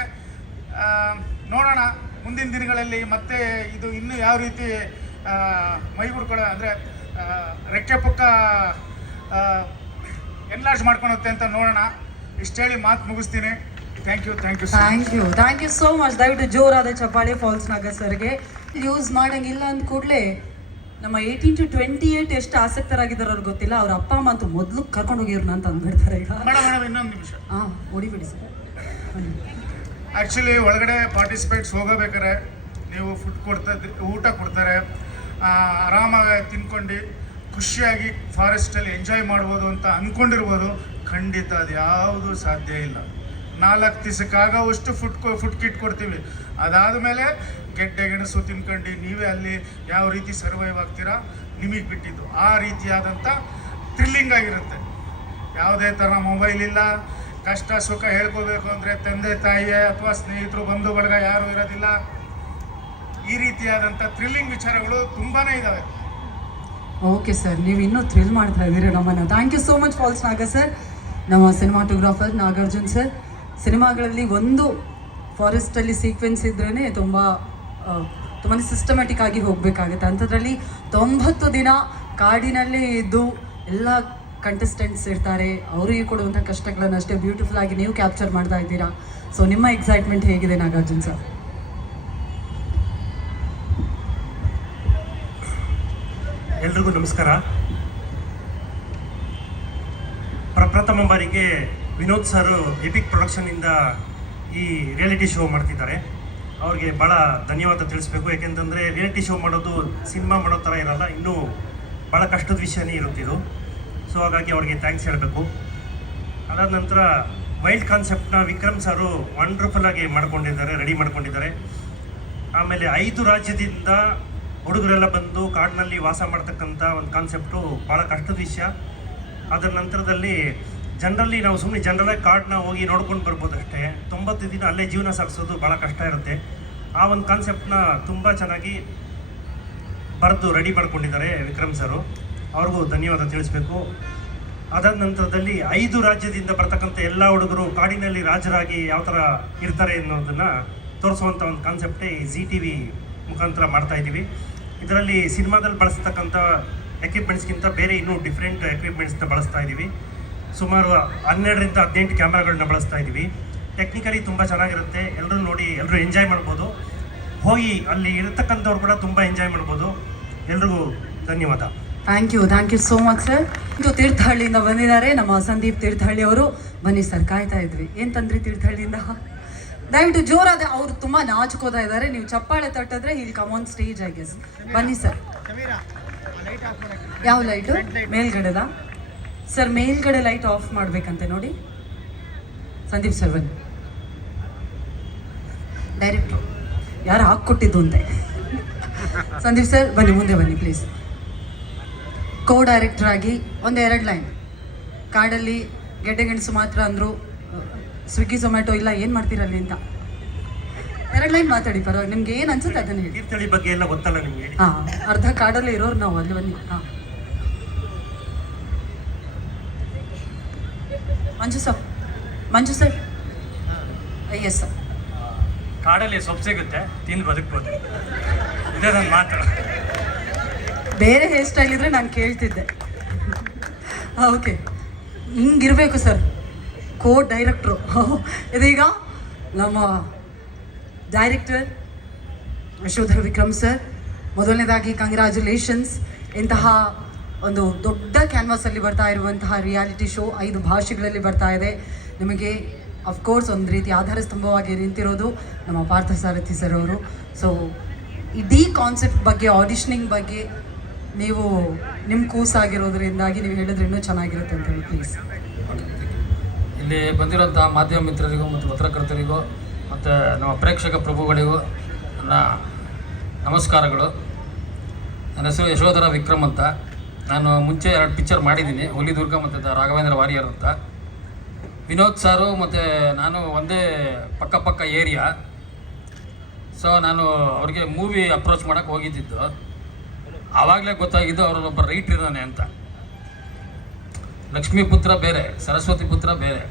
ನೋಡೋಣ ಮುಂದಿನ ದಿನಗಳಲ್ಲಿ ಮತ್ತೆ ಇದು ಇನ್ನೂ ಯಾವ ರೀತಿ ಮೈಗೂಡ್ಕೊಳ್ಳೋ ಅಂದರೆ ರೆಕ್ಕೆ ಪುಕ್ಕ ಎನ್ಲಾರ್ಜ್ ಮಾಡ್ಕೊಳುತ್ತೆ ಅಂತ ನೋಡೋಣ. ಇಷ್ಟು ಹೇಳಿ ಮಾತು ಮುಗಿಸ್ತೀನಿ. Thank you so much. ದಯವಿಟ್ಟು ಜೋರಾದ ಚಪ್ಪಾಳೆ ಫಾಲ್ಸ್ ನಾಗ ಸರ್ಗೆ. ಯೂಸ್ ಮಾಡಂಗಿಲ್ಲ ಅಂದ ಕೂಡಲೇ ನಮ್ಮ 18 to 28 ಎಷ್ಟು ಆಸಕ್ತರಾಗಿದ್ದಾರೆ ಅವ್ರಿಗೆ ಗೊತ್ತಿಲ್ಲ. ಅವ್ರ ಅಪ್ಪ ಅಮ್ಮ ಅಂತೂ ಮೊದಲು ಕರ್ಕೊಂಡು ಹೋಗಿವ್ರನ್ನ ಅಂತ ಅಂದ್ಬಿಡ್ತಾರೆ ಈಗ. ಮೇಡಮ್ ಇನ್ನೊಂದು ನಿಮಿಷ ಓಡಿಬಿಡಿ ಸರ್. ಆ್ಯಕ್ಚುಲಿ ಒಳಗಡೆ ಪಾರ್ಟಿಸಿಪೇಟ್ಸ್ ಹೋಗಬೇಕಾರೆ ನೀವು ಊಟ ಕೊಡ್ತಾರೆ, ಆರಾಮಾಗಿ ತಿನ್ಕೊಂಡು ಖುಷಿಯಾಗಿ ಫಾರೆಸ್ಟಲ್ಲಿ ಎಂಜಾಯ್ ಮಾಡ್ಬೋದು ಅಂತ ಅಂದ್ಕೊಂಡಿರ್ಬೋದು. ಖಂಡಿತ ಅದು ಯಾವುದೂ ಸಾಧ್ಯ ಇಲ್ಲ. 4 ದಿವಸಕ್ಕಾಗೋವಷ್ಟು ಫುಡ್ ಕಿಟ್ ಕೊಡ್ತೀವಿ. ಅದಾದಮೇಲೆ ಗೆಡ್ಡೆ ಗೆಣಸು ತಿನ್ಕೊಂಡು ನೀವೇ ಅಲ್ಲಿ ಯಾವ ರೀತಿ ಸರ್ವೈವ್ ಆಗ್ತೀರಾ ನಿಮಗೆ ಬಿಟ್ಟಿದ್ದು. ಆ ರೀತಿಯಾದಂಥ ಥ್ರಿಲ್ಲಿಂಗ್ ಆಗಿರುತ್ತೆ. ಯಾವುದೇ ಥರ ಮೊಬೈಲ್ ಇಲ್ಲ. ಕಷ್ಟ ಸುಖ ಹೇಳ್ಕೋಬೇಕು ಅಂದರೆ ತಂದೆ ತಾಯಿ ಅಥವಾ ಸ್ನೇಹಿತರು ಬಂಧು ಬಳಗ ಯಾರೂ ಇರೋದಿಲ್ಲ. ಈ ರೀತಿಯಾದಂಥ ಥ್ರಿಲ್ಲಿಂಗ್ ವಿಚಾರಗಳು ತುಂಬಾ ಇದ್ದಾವೆ. ಓಕೆ ಸರ್, ನೀವು ಇನ್ನೂ ಥ್ರಿಲ್ ಮಾಡ್ತಾ ಇದ್ದೀರಿ ನಮ್ಮನ್ನು. Thank you so much falls Naga sir. ನಮ್ಮ ಸಿನಿಮಾಟೋಗ್ರಾಫರ್ ನಾಗಾರ್ಜುನ್ ಸರ್. ಸಿನಿಮಾಗಳಲ್ಲಿ ಒಂದು ಫಾರೆಸ್ಟಲ್ಲಿ ಸೀಕ್ವೆನ್ಸ್ ಇದ್ರೇ ತುಂಬಾ ಸಿಸ್ಟಮ್ಯಾಟಿಕ್ ಆಗಿ ಹೋಗಬೇಕಾಗುತ್ತೆ. ಅಂಥದ್ರಲ್ಲಿ 90 ದಿನ ಕಾಡಿನಲ್ಲೇ ಇದ್ದು ಎಲ್ಲ ಕಂಟೆಸ್ಟೆಂಟ್ಸ್ ಇರ್ತಾರೆ, ಅವರಿಗೆ ಕೊಡುವಂಥ ಕಷ್ಟಗಳನ್ನು ಅಷ್ಟೇ ಬ್ಯೂಟಿಫುಲ್ ಆಗಿ ನೀವು ಕ್ಯಾಪ್ಚರ್ ಮಾಡ್ತಾ ಇದ್ದೀರಾ. ಸೊ ನಿಮ್ಮ ಎಕ್ಸೈಟ್ಮೆಂಟ್ ಹೇಗಿದೆ ನಾಗಾರ್ಜುನ್ ಸರ್? ಎಲ್ರಿಗೂ ನಮಸ್ಕಾರ. ಪ್ರಪ್ರಥಮ ಬಾರಿಗೆ ವಿನೋದ್ ಸರ್ ಎಪಿಕ್ ಪ್ರೊಡಕ್ಷನ್ನಿಂದ ಈ ರಿಯಾಲಿಟಿ ಶೋ ಮಾಡ್ತಿದ್ದಾರೆ. ಅವ್ರಿಗೆ ಭಾಳ ಧನ್ಯವಾದ ತಿಳಿಸ್ಬೇಕು. ಯಾಕೆಂತಂದರೆ ರಿಯಾಲಿಟಿ ಶೋ ಮಾಡೋದು ಸಿನಿಮಾ ಮಾಡೋ ಥರ ಇರಲ್ಲ, ಇನ್ನೂ ಭಾಳ ಕಷ್ಟದ ವಿಷಯನೇ ಇರುತ್ತಿದ್ದು. ಸೊ ಹಾಗಾಗಿ ಅವ್ರಿಗೆ ಥ್ಯಾಂಕ್ಸ್ ಹೇಳಬೇಕು. ಅದಾದ ನಂತರ ವೈಲ್ಡ್ ಕಾನ್ಸೆಪ್ಟ್ನ ವಿಕ್ರಮ್ ಸಾರು ವಂಡರ್ಫುಲ್ಲಾಗಿ ರೆಡಿ ಮಾಡ್ಕೊಂಡಿದ್ದಾರೆ. ಆಮೇಲೆ 5 ರಾಜ್ಯದಿಂದ ಹುಡುಗರೆಲ್ಲ ಬಂದು ಕಾಡಿನಲ್ಲಿ ವಾಸ ಮಾಡ್ತಕ್ಕಂಥ ಒಂದು ಕಾನ್ಸೆಪ್ಟು ಭಾಳ ಕಷ್ಟದ ವಿಷಯ. ಅದರ ನಂತರದಲ್ಲಿ ಜನರಲಿ ನಾವು ಸುಮ್ಮನೆ ಜನರಲಾಗಿ ಕಾಡನ್ನ ಹೋಗಿ ನೋಡ್ಕೊಂಡು ಬರ್ಬೋದು ಅಷ್ಟೇ. 90 ದಿನ ಅಲ್ಲೇ ಜೀವನ ಸಾಗಿಸೋದು ಭಾಳ ಕಷ್ಟ ಇರುತ್ತೆ. ಆ ಒಂದು ಕಾನ್ಸೆಪ್ಟನ್ನ ತುಂಬ ಚೆನ್ನಾಗಿ ಬರೆದು ರೆಡಿ ಮಾಡ್ಕೊಂಡಿದ್ದಾರೆ ವಿಕ್ರಮ್ ಸರು. ಅವ್ರಿಗೂ ಧನ್ಯವಾದ ತಿಳಿಸ್ಬೇಕು. ಅದಾದ ನಂತರದಲ್ಲಿ 5 ರಾಜ್ಯದಿಂದ ಬರ್ತಕ್ಕಂಥ ಎಲ್ಲ ಹುಡುಗರು ಕಾಡಿನಲ್ಲಿ ರಾಜರಾಗಿ ಯಾವ ಥರ ಇರ್ತಾರೆ ಅನ್ನೋದನ್ನು ತೋರಿಸುವಂಥ ಒಂದು ಕಾನ್ಸೆಪ್ಟೇ ಈ ZTV ಮುಖಾಂತರ ಮಾಡ್ತಾಯಿದ್ದೀವಿ. ಇದರಲ್ಲಿ ಸಿನಿಮಾದಲ್ಲಿ ಬಳಸ್ತಕ್ಕಂಥ ಎಕ್ವಿಪ್ಮೆಂಟ್ಸ್ಗಿಂತ ಬೇರೆ ಇನ್ನೂ ಡಿಫ್ರೆಂಟ್ ಎಕ್ವಿಪ್ಮೆಂಟ್ಸ್ನ ಬಳಸ್ತಾ ಇದ್ದೀವಿ. ಸುಮಾರು 12ರಿಂದ 18 ಕ್ಯಾಮ್ರಾಗಳನ್ನ ಬಳಸ್ತಾ ಇದ್ದೀವಿ. ಟೆಕ್ನಿಕಲಿ ತುಂಬ ಚೆನ್ನಾಗಿರುತ್ತೆ. ಎಲ್ಲರೂ ನೋಡಿ, ಎಲ್ಲರೂ ಎಂಜಾಯ್ ಮಾಡ್ಬೋದು. ಹೋಗಿ ಅಲ್ಲಿ ಇರತಕ್ಕಂಥವ್ರು ಕೂಡ ತುಂಬ ಎಂಜಾಯ್ ಮಾಡ್ಬೋದು. ಎಲ್ರಿಗೂ ಧನ್ಯವಾದ. Thank you so much sir. ಇದು ತೀರ್ಥಹಳ್ಳಿಯಿಂದ ಬಂದಿದ್ದಾರೆ ನಮ್ಮ ಸಂದೀಪ್ ತೀರ್ಥಹಳ್ಳಿ ಅವರು. ಬನ್ನಿ ಸರ್, ಕಾಯ್ತಾ ಇದ್ವಿ. ಏನು ತಂದ್ರಿ ತೀರ್ಥಹಳ್ಳಿಯಿಂದ? ದಯವಿಟ್ಟು ಜೋರಾದ, ಅವ್ರು ತುಂಬ ನಾಚ್ಕೋತಾ ಇದ್ದಾರೆ. ನೀವು ಚಪ್ಪಾಳೆ ತಟ್ಟಿದ್ರೆ ಇಲ್ಲಿ come on stage I guess. ಬನ್ನಿ ಸರ್. ಯಾವ ಲೈಟು? ಮೇಲ್ಗಡೆದ ಸರ್, ಮೇಲ್ಗಡೆ ಲೈಟ್ ಆಫ್ ಮಾಡಬೇಕಂತೆ ನೋಡಿ. ಸಂದೀಪ್ ಸರ್ ಬನ್ನಿ. ಡೈರೆಕ್ಟ್ರು ಯಾರು ಹಾಕ್ಕೊಟ್ಟಿದ್ದು ಅಂತೆ. ಸಂದೀಪ್ ಸರ್ ಬನ್ನಿ, ಮುಂದೆ ಬನ್ನಿ ಪ್ಲೀಸ್. ಕೋ ಡೈರೆಕ್ಟರ್ ಆಗಿ 1-2 ಲೈನ್. ಕಾಡಲ್ಲಿ ಗೆಡ್ಡೆ ಗೆಣಸು ಮಾತ್ರ ಅಂದರು, ಸ್ವಿಗ್ಗಿ ಝೊಮ್ಯಾಟೊ ಇಲ್ಲ, ಏನು ಮಾಡ್ತೀರಲ್ಲಿ ಅಂತ 2 ಲೈನ್ ಮಾತಾಡಿ, ಪರವಾಗಿ ನಿಮ್ಗೆ ಏನು ಅನ್ಸುತ್ತೆ ಅದನ್ನು ಹೇಳಿ. ತೀರ್ಥಹಳ್ಳಿ ಬಗ್ಗೆ ಎಲ್ಲ ಗೊತ್ತಲ್ಲ ನಿಮಗೆ? ಹಾಂ, ಅರ್ಧ ಕಾಡಲ್ಲೇ ಇರೋರು ನಾವು. ಅಲ್ಲಿ ಬನ್ನಿ. ಹಾಂ, ಮಂಜು ಸರ್. Yes sir. ಕಾಡಲ್ಲಿ ಸೊಪ್ಪು ಸಿಗುತ್ತೆ, ತಿಂದು ಬದುಕ್ಬೋದು. ಇದೇ ನನ್ನ ಮಾತು. ಬೇರೆ ಹೇರ್ ಸ್ಟೈಲ್ ಇದ್ರೆ ನಾನು ಕೇಳ್ತಿದ್ದೆ. ಓಕೆ, ಹಿಂಗಿರಬೇಕು ಸರ್ ಕೋ ಡೈರೆಕ್ಟ್ರು. ಇದೀಗ ನಮ್ಮ ಡೈರೆಕ್ಟರ್ ಯಶೋಧರ್ ವಿಕ್ರಮ್ ಸರ್, ಮೊದಲನೇದಾಗಿ ಕಂಗ್ರ್ಯಾಚುಲೇಷನ್ಸ್. ಇಂತಹ ಒಂದು ದೊಡ್ಡ ಕ್ಯಾನ್ವಾಸಲ್ಲಿ ಬರ್ತಾ ಇರುವಂತಹ ರಿಯಾಲಿಟಿ ಶೋ 5 ಭಾಷೆಗಳಲ್ಲಿ ಬರ್ತಾ ಇದೆ. ನಿಮಗೆ ಅಫ್ಕೋರ್ಸ್ ಒಂದು ರೀತಿ ಆಧಾರ ಸ್ತಂಭವಾಗಿ ನಿಂತಿರೋದು ನಮ್ಮ ಪಾರ್ಥಸಾರಥಿ ಸರ್ ಅವರು. ಸೊ ಇಡೀ ಕಾನ್ಸೆಪ್ಟ್ ಬಗ್ಗೆ, ಆಡಿಷನಿಂಗ್ ಬಗ್ಗೆ ನೀವು ನಿಮ್ಮ ಕೂಸಾಗಿರೋದ್ರಿಂದಾಗಿ ನೀವು ಹೇಳಿದ್ರೆ ಇನ್ನೂ ಚೆನ್ನಾಗಿರುತ್ತೆ ಅಂತ ಹೇಳಿ ಪ್ಲೀಸ್. ಇಲ್ಲಿ ಬಂದಿರೋಂಥ ಮಾಧ್ಯಮ ಮಿತ್ರರಿಗೂ ಮತ್ತು ಪತ್ರಕರ್ತರಿಗೂ ಮತ್ತು ನಮ್ಮ ಪ್ರೇಕ್ಷಕ ಪ್ರಭುಗಳಿಗೂ ನನ್ನ ನಮಸ್ಕಾರಗಳು. ನನ್ನ ಹೆಸರು ಯಶೋಧರ ವಿಕ್ರಮ್ ಅಂತ. ನಾನು ಮುಂಚೆ 2 ಪಿಕ್ಚರ್ ಮಾಡಿದ್ದೀನಿ, ಹುಲಿದುರ್ಗ ಮತ್ತು ರಾಘವೇಂದ್ರ ವಾರಿಯರ್ ಅಂತ. ವಿನೋದ್ ಸಾರು ಮತ್ತು ನಾನು ಒಂದೇ ಪಕ್ಕ ಏರಿಯಾ. ಸೊ ನಾನು ಅವ್ರಿಗೆ ಮೂವಿ ಅಪ್ರೋಚ್ ಮಾಡೋಕ್ಕೆ ಹೋಗಿದ್ದಿದ್ದು. ಆವಾಗಲೇ ಗೊತ್ತಾಗಿದ್ದು ಅವರೊಬ್ಬ ರೈಟ್ರ್ ಇದ್ದಾನೆ ಅಂತ. ಲಕ್ಷ್ಮೀ ಪುತ್ರ ಬೇರೆ, ಸರಸ್ವತಿ ಪುತ್ರ ಬೇರೆ,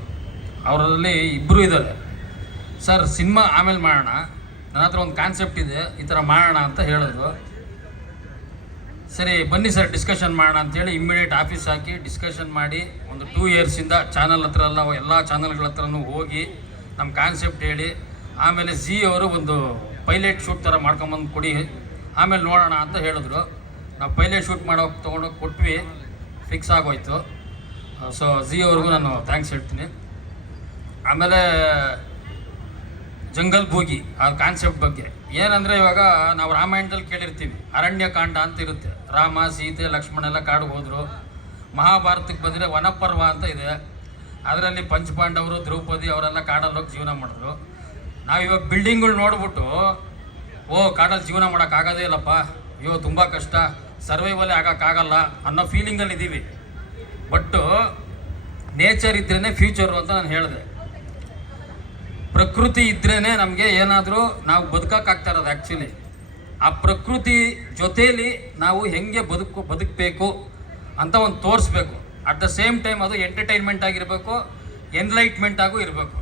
ಅವರಲ್ಲಿ ಇಬ್ಬರು ಇದ್ದಾರೆ. ಸರ್ ಸಿನಿಮಾ ಆಮೇಲೆ ಮಾಡೋಣ, ನನ್ನ ಹತ್ರ ಒಂದು ಕಾನ್ಸೆಪ್ಟ್ ಇದೆ, ಈ ಥರ ಮಾಡೋಣ ಅಂತ ಹೇಳಿದ್ರು. ಸರಿ ಬನ್ನಿ ಸರ್ ಡಿಸ್ಕಷನ್ ಮಾಡೋಣ ಅಂತೇಳಿ ಇಮ್ಮಿಡಿಯೇಟ್ ಆಫೀಸ್ ಹಾಕಿ ಡಿಸ್ಕಷನ್ ಮಾಡಿ ಒಂದು 2 ಇಯರ್ಸಿಂದ ಚಾನಲ್ ಹತ್ರ ಎಲ್ಲ ಚಾನಲ್ಗಳ ಹತ್ರನೂ ಹೋಗಿ ನಮ್ಮ ಕಾನ್ಸೆಪ್ಟ್ ಹೇಳಿ, ಆಮೇಲೆ ಅವರು ಒಂದು ಪೈಲಟ್ ಶೂಟ್ ಥರ ಮಾಡ್ಕೊಂಬಂದು ಕೊಡಿ, ಆಮೇಲೆ ನೋಡೋಣ ಅಂತ ಹೇಳಿದ್ರು. ನಾವು ಪೈಲಟ್ ಶೂಟ್ ಮಾಡೋಕೆ ತೊಗೊಂಡೋಗಿ ಕೊಟ್ವಿ, ಫಿಕ್ಸ್ ಆಗೋಯ್ತು. ಸೊ ಅವ್ರಿಗೂ ನಾನು ಥ್ಯಾಂಕ್ಸ್ ಹೇಳ್ತೀನಿ. ಆಮೇಲೆ ಜಂಗಲ್ ಭೂಗಿ ಆ ಕಾನ್ಸೆಪ್ಟ್ ಬಗ್ಗೆ ಏನಂದರೆ, ಇವಾಗ ನಾವು ರಾಮಾಯಣದಲ್ಲಿ ಕೇಳಿರ್ತೀವಿ ಅರಣ್ಯಕಾಂಡ ಅಂತ ಇರುತ್ತೆ, ರಾಮ ಸೀತೆ ಲಕ್ಷ್ಮಣ ಎಲ್ಲ ಕಾಡಿಗೆ ಹೋದರು. ಮಹಾಭಾರತಕ್ಕೆ ಬಂದರೆ ವನಪರ್ವ ಅಂತ ಇದೆ, ಅದರಲ್ಲಿ ಪಂಚಪಾಂಡವರು ದ್ರೌಪದಿ ಅವರೆಲ್ಲ ಕಾಡಲ್ಲಿ ಹೋಗಿ ಜೀವನ ಮಾಡಿದ್ರು. ನಾವಿವಾಗ ಬಿಲ್ಡಿಂಗ್ಗಳು ನೋಡ್ಬಿಟ್ಟು ಕಾಡಲ್ಲಿ ಜೀವನ ಮಾಡೋಕ್ಕಾಗೋದೇ ಇಲ್ಲಪ್ಪ, ಅಯ್ಯೋ ತುಂಬ ಕಷ್ಟ, ಸರ್ವೈವಲ್ಲೇ ಆಗೋಕ್ಕಾಗಲ್ಲ ಅನ್ನೋ ಫೀಲಿಂಗಲ್ಲಿ ಇದ್ದೀವಿ. ಬಟ್ಟು ನೇಚರ್ ಇದ್ರೇ ಫ್ಯೂಚರು ಅಂತ ನಾನು ಹೇಳಿದೆ. ಪ್ರಕೃತಿ ಇದ್ರೇ ನಮಗೆ ಏನಾದರೂ ನಾವು ಬದುಕೋಕ್ಕಾಗ್ತಾ ಇರೋದು. ಆ್ಯಕ್ಚುಲಿ ಆ ಪ್ರಕೃತಿ ಜೊತೇಲಿ ನಾವು ಹೆಂಗೆ ಬದುಕಬೇಕು ಅಂತ ಒಂದು ತೋರಿಸ್ಬೇಕು. ಅಟ್ ದ ಸೇಮ್ ಟೈಮ್ ಅದು ಎಂಟರ್ಟೈನ್ಮೆಂಟ್ ಆಗಿರಬೇಕು, ಎನ್ಲೈಟ್ಮೆಂಟ್ ಆಗೂ ಇರಬೇಕು.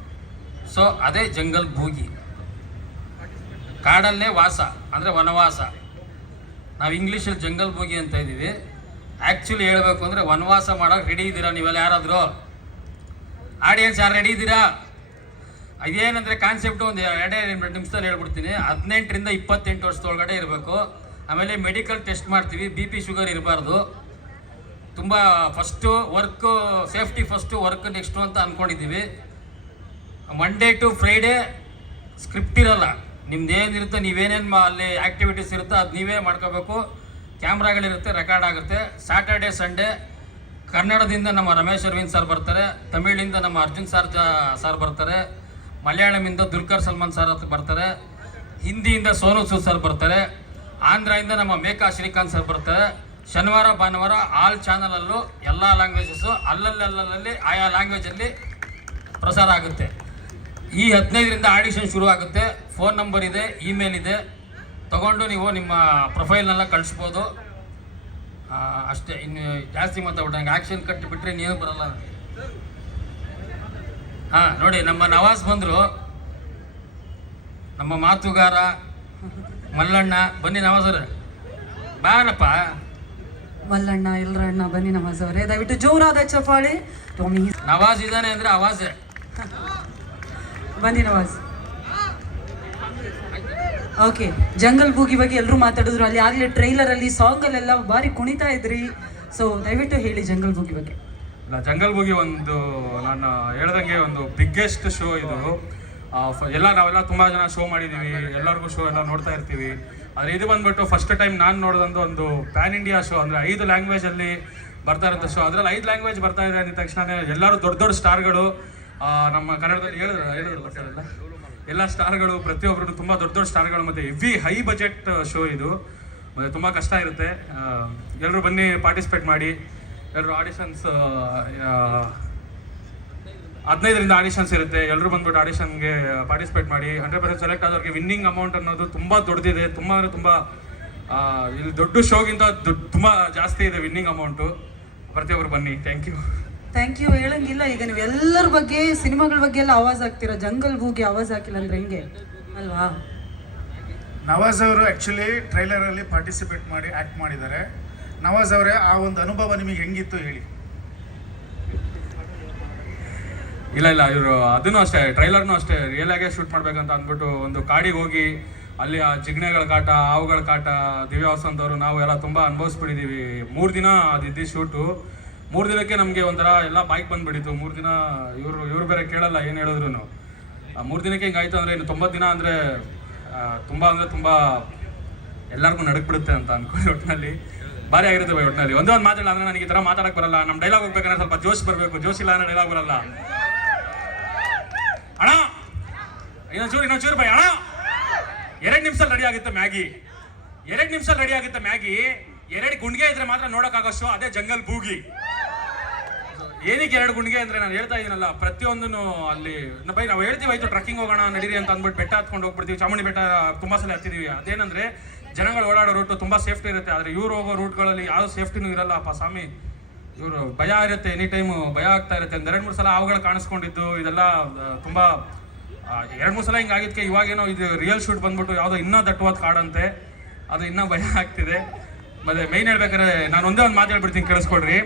ಸೊ ಅದೇ ಜಂಗಲ್ ಭೂಗಿ. ಕಾಡಲ್ಲೇ ವಾಸ ಅಂದರೆ ವನವಾಸ. ನಾವು ಇಂಗ್ಲೀಷಲ್ಲಿ ಜಂಗಲ್ ಭೂಗಿ ಅಂತ ಇದ್ದೀವಿ. ಆ್ಯಕ್ಚುಲಿ ಹೇಳಬೇಕು ಅಂದರೆ ವನವಾಸ ಮಾಡೋಕೆ ರೆಡಿ ಇದ್ದೀರಾ ನೀವೆಲ್ಲ? ಯಾರಾದರೂ ಆಡಿಯನ್ಸ್ ಯಾರು ರೆಡಿ ಇದ್ದೀರಾ? ಇದೇನಂದರೆ ಕಾನ್ಸೆಪ್ಟು ಒಂದು 2 ನಿಮಿಷದಲ್ಲಿ ಹೇಳ್ಬಿಡ್ತೀನಿ. 18ರಿಂದ 28 ವರ್ಷದೊಳಗಡೆ ಇರಬೇಕು. ಆಮೇಲೆ ಮೆಡಿಕಲ್ ಟೆಸ್ಟ್ ಮಾಡ್ತೀವಿ, BP ಶುಗರ್ ಇರಬಾರ್ದು. ತುಂಬ first work safety first, work next ಅಂತ ಅಂದ್ಕೊಂಡಿದ್ದೀವಿ. ಮಂಡೇ ಟು ಫ್ರೈಡೇ ಸ್ಕ್ರಿಪ್ಟ್ ಇರಲ್ಲ, ನಿಮ್ದು ಏನಿರುತ್ತೆ ನೀವೇನೇನು ಅಲ್ಲಿ ಆ್ಯಕ್ಟಿವಿಟೀಸ್ ಇರುತ್ತೋ ಅದು ನೀವೇ ಮಾಡ್ಕೋಬೇಕು. ಕ್ಯಾಮ್ರಾಗಳಿರುತ್ತೆ, ರೆಕಾರ್ಡ್ ಆಗುತ್ತೆ. ಸ್ಯಾಟರ್ಡೇ ಸಂಡೇ ಕನ್ನಡದಿಂದ ನಮ್ಮ ರಮೇಶ್ ಅರವಿಂದ್ ಸರ್ ಬರ್ತಾರೆ, ತಮಿಳಿಂದ ನಮ್ಮ ಅರ್ಜುನ್ ಸರ್ ಬರ್ತಾರೆ, ಮಲಯಾಳಮಿಂದ ದುಲ್ಕರ್ ಸಲ್ಮಾನ್ ಸರ್ ಅಂತ ಬರ್ತಾರೆ, ಹಿಂದಿಯಿಂದ ಸೋನು ಸೂದ್ ಸರ್ ಬರ್ತಾರೆ, ಆಂಧ್ರದಿಂದ ನಮ್ಮ ಮೇಕಾ ಶ್ರೀಕಾಂತ್ ಸರ್ ಬರ್ತಾರೆ. ಶನಿವಾರ ಭಾನುವಾರ ಆಲ್ ಚಾನಲಲ್ಲೂ ಎಲ್ಲ ಲ್ಯಾಂಗ್ವೇಜಸ್ಸು ಅಲ್ಲಲ್ಲಿ ಆಯಾ ಲ್ಯಾಂಗ್ವೇಜಲ್ಲಿ ಪ್ರಸಾರ ಆಗುತ್ತೆ. ಈ 15ರಿಂದ ಆಡಿಷನ್ ಶುರು ಆಗುತ್ತೆ. ಫೋನ್ ನಂಬರ್ ಇದೆ, ಇಮೇಲ್ ಇದೆ, ತಗೊಂಡು ನೀವು ನಿಮ್ಮ ಪ್ರೊಫೈಲ್ನೆಲ್ಲ ಕಳಿಸ್ಬೋದು. ಅಷ್ಟೇ, ಇನ್ನು ಜಾಸ್ತಿ ಮಾತಾಡ್ಬಿಟ್ಟು ನಂಗೆ ಆ್ಯಕ್ಷನ್ ಕಟ್ಟಿಬಿಟ್ರೆ ನೀನು ಬರಲ್ಲ ನನಗೆ. ನೋಡಿ ನಮ್ಮ ನವಾಜ್ ಬಂದರು, ನಮ್ಮ ಮಾತುಗಾರ ಮಲ್ಲಣ್ಣ. ಬನ್ನಿ ನವಾಜರ, ಬಾರಪ್ಪ. ಮಲ್ಲಣ್ಣ ಎಲ್ಲರಣ್ಣ ಬನ್ನಿ ನವಾಜ್ ಅವರೇ, ದಯವಿಟ್ಟು ಜೋರಾದ ಚಪ್ಪಾಳೆ. ನವಾಜ್ ಇದ್ದಾನೆ ಅಂದರೆ ಆವಾಜೆ. ಬನ್ನಿ ನವಾಜ್. ಓಕೆ, ಜಂಗಲ್ ಭೂಗಿ ಬಗ್ಗೆ ಎಲ್ಲರೂ ಮಾತಾಡಿದ್ರು. ಅಲ್ಲಿ ಆಗಲೇ ಟ್ರೈಲರಲ್ಲಿ ಸಾಂಗಲ್ಲೆಲ್ಲ ಭಾರಿ ಕುಣಿತಾ ಇದ್ರಿ. ಸೊ ದಯವಿಟ್ಟು ಹೇಳಿ ಜಂಗಲ್ ಭೂಗಿ ಬಗ್ಗೆ. ಜಂಗಲ್ ಭೂಗಿ ಒಂದು ನಾನು ಹೇಳ್ದಂಗೆ ಒಂದು ಬಿಗ್ಗೆಸ್ಟ್ ಶೋ ಇದು. ನಾವೆಲ್ಲ ತುಂಬ ಜನ ಶೋ ಮಾಡಿದ್ದೀವಿ, ಎಲ್ಲರಿಗೂ ಶೋ ಎಲ್ಲ ನೋಡ್ತಾ ಇರ್ತೀವಿ. ಆದರೆ ಇದು ಬಂದ್ಬಿಟ್ಟು ಫಸ್ಟ್ ಟೈಮ್ ನಾನು ನೋಡಿದಂದು ಒಂದು ಪ್ಯಾನ್ ಇಂಡಿಯಾ ಶೋ, ಅಂದರೆ 5 ಲ್ಯಾಂಗ್ವೇಜಲ್ಲಿ ಬರ್ತಾ ಇರೋಂಥ ಶೋ. ಅದರಲ್ಲಿ 5 ಲ್ಯಾಂಗ್ವೇಜ್ ಬರ್ತಾ ಇದೆ ಅಂದ ತಕ್ಷಣ ಎಲ್ಲರೂ ದೊಡ್ಡ ಸ್ಟಾರ್ಗಳು, ನಮ್ಮ ಕನ್ನಡದಲ್ಲಿ ಹೇಳಿದ್ರಲ್ಲ ಸರ್, ಎಲ್ಲ ಸ್ಟಾರ್ಗಳು, ಪ್ರತಿಯೊಬ್ಬರು ತುಂಬ ದೊಡ್ಡ ಸ್ಟಾರ್ಗಳು, ಮತ್ತು ಹೆವಿ ಹೈ ಬಜೆಟ್ ಶೋ ಇದು. ಮತ್ತು ತುಂಬ ಕಷ್ಟ ಇರುತ್ತೆ. ಎಲ್ಲರೂ ಬನ್ನಿ, ಪಾರ್ಟಿಸಿಪೇಟ್ ಮಾಡಿ. ಎಲ್ಲರೂ ಆಡಿಷನ್ಸ್ 15ರಿಂದ ಆಡಿಷನ್ಸ್ ಇರುತ್ತೆ. ಎಲ್ಲರೂ ಬಂದ್ಬಿಟ್ಟು ಆಡಿಷನ್ಗೆ ಪಾರ್ಟಿಸಿಪೇಟ್ ಮಾಡಿ. 100% ಸೆಲೆಕ್ಟ್ ಆದವ್ರಿಗೆ ವಿನ್ನಿಂಗ್ ಅಮೌಂಟ್ ಅನ್ನೋದು ತುಂಬ ದೊಡ್ಡದಿದೆ. ತುಂಬ ಅಂದರೆ ತುಂಬ ಇಲ್ಲಿ ದೊಡ್ಡ ಶೋಗಿಂತ ತುಂಬ ಜಾಸ್ತಿ ಇದೆ ವಿನ್ನಿಂಗ್ ಅಮೌಂಟು. ಪ್ರತಿಯೊಬ್ಬರು ಬನ್ನಿ. Thank you. ಹೇಳಂಗಿಲ್ಲ, ಈಗ ನೀವು ಎಲ್ಲರ ಬಗ್ಗೆ ಸಿನಿಮಾಗಳ ಬಗ್ಗೆ ಎಲ್ಲ ಆವಾಜ್ ಹಾಕ್ತೀರಾ, ಜಂಗಲ್ ಭೂಗಿ ಆವಾಜ್ ಹಾಕಿಲ್ಲ ಅಂದ್ರೆ ಹೆಂಗೆ? ಅಲ್ವಾ? ನವಾಜ್ ಅವರು ಆ್ಯಕ್ಚುಲಿ ಟ್ರೈಲರಲ್ಲಿ ಪಾರ್ಟಿಸಿಪೇಟ್ ಮಾಡಿ ಆ್ಯಕ್ಟ್ ಮಾಡಿದ್ದಾರೆ. ನವಾಜ್ ಅವರೇ, ಆ ಒಂದು ಅನುಭವ ನಿಮಗೆ ಹೆಂಗಿತ್ತು ಹೇಳಿ. ಇಲ್ಲ ಇವರು ಅದನ್ನು ಅಷ್ಟೇ, ಟ್ರೈಲರ್ನು ಅಷ್ಟೇ ರಿಯಲ್ ಆಗೇ ಶೂಟ್ ಮಾಡ್ಬೇಕಂತ ಅಂದ್ಬಿಟ್ಟು ಒಂದು ಕಾಡಿಗೆ ಹೋಗಿ ಅಲ್ಲಿ ಆ ಜಿಗ್ನೆಗಳ ಕಾಟ, ಹಾವುಗಳ ಕಾಟ, ದಿವ್ಯ ವಸಂತ್ ಅವರು ನಾವು ಎಲ್ಲ ತುಂಬ ಅನುಭವಿಸ್ಬಿಟ್ಟಿದ್ದೀವಿ. 3 ದಿನ ಅದಿದ್ದು ಶೂಟು. 3 ದಿನಕ್ಕೆ ನಮಗೆ ಒಂಥರ ಎಲ್ಲ ಬೈಕ್ ಬಂದುಬಿಟ್ಟಿತ್ತು. 3 ದಿನ ಇವ್ರು ಬೇರೆ ಕೇಳಲ್ಲ ಏನು ಹೇಳಿದ್ರು. 3 ದಿನಕ್ಕೆ ಹಿಂಗಾಯ್ತು ಅಂದರೆ ಇನ್ನು 90 ದಿನ ಅಂದರೆ ತುಂಬ ಎಲ್ಲರಿಗೂ ನಡಕ್ಬಿಡುತ್ತೆ ಅಂತ ಅನ್ಕೊಳ್ಳಿ. ಒಟ್ಟಿನಲ್ಲಿ ಭಾರಿ ಆಗಿರುತ್ತೆ ಬೈ. ಒಟ್ಟಿನಲ್ಲಿ ಒಂದೇ ಒಂದು ಮಾತಾಡಲ್ಲ ಅಂದರೆ ನನಗೆ ಈ ಥರ ಮಾತಾಡಕ್ಕೆ ಬರಲ್ಲ. ನಮ್ಮ ಡೈಲಾಗ್ ಹೋಗ್ಬೇಕಂದ್ರೆ ಸ್ವಲ್ಪ ಜೋಶ್ ಬರಬೇಕು. ಜೋಶ್ ಇಲ್ಲ ಅಂದರೆ ಡೈಲಾಗ್ ಬರಲ್ಲ. ಅಣ್ಣ ಇನ್ನೊಂದು ಚೂರು ಬೈ. ಅಣ್ಣ 2 ನಿಮಿಷ ರೆಡಿ ಆಗುತ್ತೆ ಮ್ಯಾಗಿ. 2 ನಿಮಿಷ ರೆಡಿ ಆಗುತ್ತೆ ಮ್ಯಾಗಿ. 2 ಗುಂಡಿಗೆ ಇದ್ರೆ ಮಾತ್ರ ನೋಡೋಕ್ಕಾಗೋಷ್ಟು ಅದೇ ಜಂಗಲ್ ಬೂಗಿ. ಏನಕ್ಕೆ 2 ಗುಂಡಿಗೆ ಅಂದರೆ ನಾನು ಹೇಳ್ತಾ ಇದ್ದೀನಲ್ಲ, ಪ್ರತಿಯೊಂದನ್ನು ಅಲ್ಲಿ ಬೈ ನಾವು ಹೇಳ್ತೀವಿ ಆಯ್ತು ಟ್ರಕ್ಕಿಂಗ್ ಹೋಗೋಣ ನಡೀರಿ ಅಂತ ಅಂದ್ಬಿಟ್ಟು ಬೆಟ್ಟ ಹತ್ಕೊಂಡು ಹೋಗ್ಬಿಡ್ತೀವಿ. ಚಾಮುಂಡಿ ಬೆಟ್ಟ ತುಂಬ ಸಲ ಹತ್ತಿದ್ದೀವಿ. ಅದೇನಂದರೆ ಜನಗಳು ಓಡಾಡೋ ರೂಟು ತುಂಬ ಸೇಫ್ಟಿ ಇರುತ್ತೆ. ಆದರೆ ಇವ್ರು ಹೋಗೋ ರೂಟ್ಗಳಲ್ಲಿ ಯಾವ ಸೇಫ್ಟಿನೂ ಇರಲ್ಲ ಅಪ್ಪ ಸ್ವಾಮಿ. ಇವರು ಭಯ ಇರುತ್ತೆ, ಎನಿ ಟೈಮು ಭಯ ಆಗ್ತಾ ಇರುತ್ತೆ. 2-3 ಸಲ ಅವುಗಳು ಕಾಣಿಸ್ಕೊಂಡಿದ್ದು ಇದೆಲ್ಲ ತುಂಬ 2-3 ಸಲ ಹಿಂಗಾಗಿದ್ದಕ್ಕೆ ಇವಾಗೇನೋ ಇದು ರಿಯಲ್ ಶೂಟ್ ಬಂದ್ಬಿಟ್ಟು ಯಾವುದೋ ಇನ್ನೂ ದಟ್ಟವಾದ ಕಾಡಂತೆ, ಅದು ಇನ್ನೂ ಭಯ ಆಗ್ತಿದೆ. ಮತ್ತು ಮೇಯ್ನ್ ಹೇಳ್ಬೇಕಾದ್ರೆ ನಾನು ಒಂದೇ ಒಂದು ಮಾತು ಹೇಳ್ಬಿಡ್ತೀನಿ, ಕೇಳಿಸ್ಕೊಡ್ರಿ.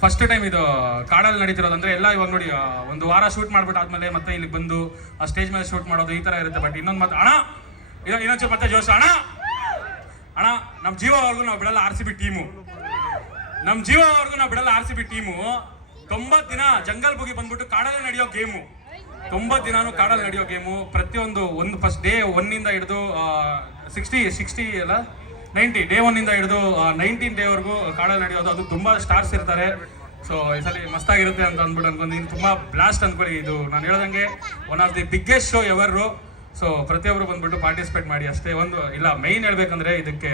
ಫಸ್ಟ್ ಟೈಮ್ ಇದು ಕಾಡಲ್ಲಿ ನಡೀತಿರೋದು. ಅಂದರೆ ಎಲ್ಲ ಇವಾಗ ನೋಡಿ 1 ವಾರ ಶೂಟ್ ಮಾಡ್ಬಿಟ್ಟು ಆದಮೇಲೆ ಮತ್ತೆ ಇಲ್ಲಿಗೆ ಬಂದು ಆ ಸ್ಟೇಜ್ ಮೇಲೆ ಶೂಟ್ ಮಾಡೋದು ಈ ಥರ ಇರುತ್ತೆ. ಬಟ್ ಇನ್ನೊಂದು ಮಾತು ಅಣ್ಣ, ಇನ್ನೊಂಚೂರು ಮತ್ತೆ ಜೋಶ್ ಅಣ್ಣ. ನಮ್ಮ ಜೀವವರೆಗೂ ನಾವು ಬಿಡಲ್ಲ RCB ಟೀಮು. ನಮ್ಮ ಜೀವವರೆಗೂ ನಾವು ಬಿಡಲ್ಲ RCB ಟೀಮು. 90 ದಿನ ಜಂಗಲ್ ಬುಗಿ ಬಂದ್ಬಿಟ್ಟು ಕಾಡಲ್ಲಿ ನಡೆಯೋ ಗೇಮು. 90 ದಿನಾನು ಕಾಡಲ್ಲಿ ನಡೆಯೋ ಗೇಮು. ಪ್ರತಿಯೊಂದು ಒಂದು ಫಸ್ಟ್ ಡೇ 1 ಹಿಡಿದು 60 ಅಲ್ಲ 90 ಡೇ 1 ಹಿಡಿದು 19 ಡೇವರೆಗೂ ಕಾಡಲ್ಲಿ ನಡೆಯೋದು. ಅದು ತುಂಬ ಸ್ಟಾರ್ಸ್ ಇರ್ತಾರೆ. ಸೊ ಈ ಸಲ ಮಸ್ತಾಗಿರುತ್ತೆ ಅಂತ ಅಂದ್ಬಿಟ್ಟು ಅನ್ಕೊಂಡು ತುಂಬ ಬ್ಲಾಸ್ಟ್ ಅಂದ್ಕೊಳ್ಳಿ. ಇದು ನಾನು ಹೇಳ್ದಂಗೆ one of the biggest show ever. So ಪ್ರತಿಯೊಬ್ಬರು ಬಂದ್ಬಿಟ್ಟು ಪಾರ್ಟಿಸಿಪೇಟ್ ಮಾಡಿ ಅಷ್ಟೇ. ಒಂದು ಇಲ್ಲ ಮೈನ್ ಹೇಳ್ಬೇಕಂದ್ರೆ ಇದಕ್ಕೆ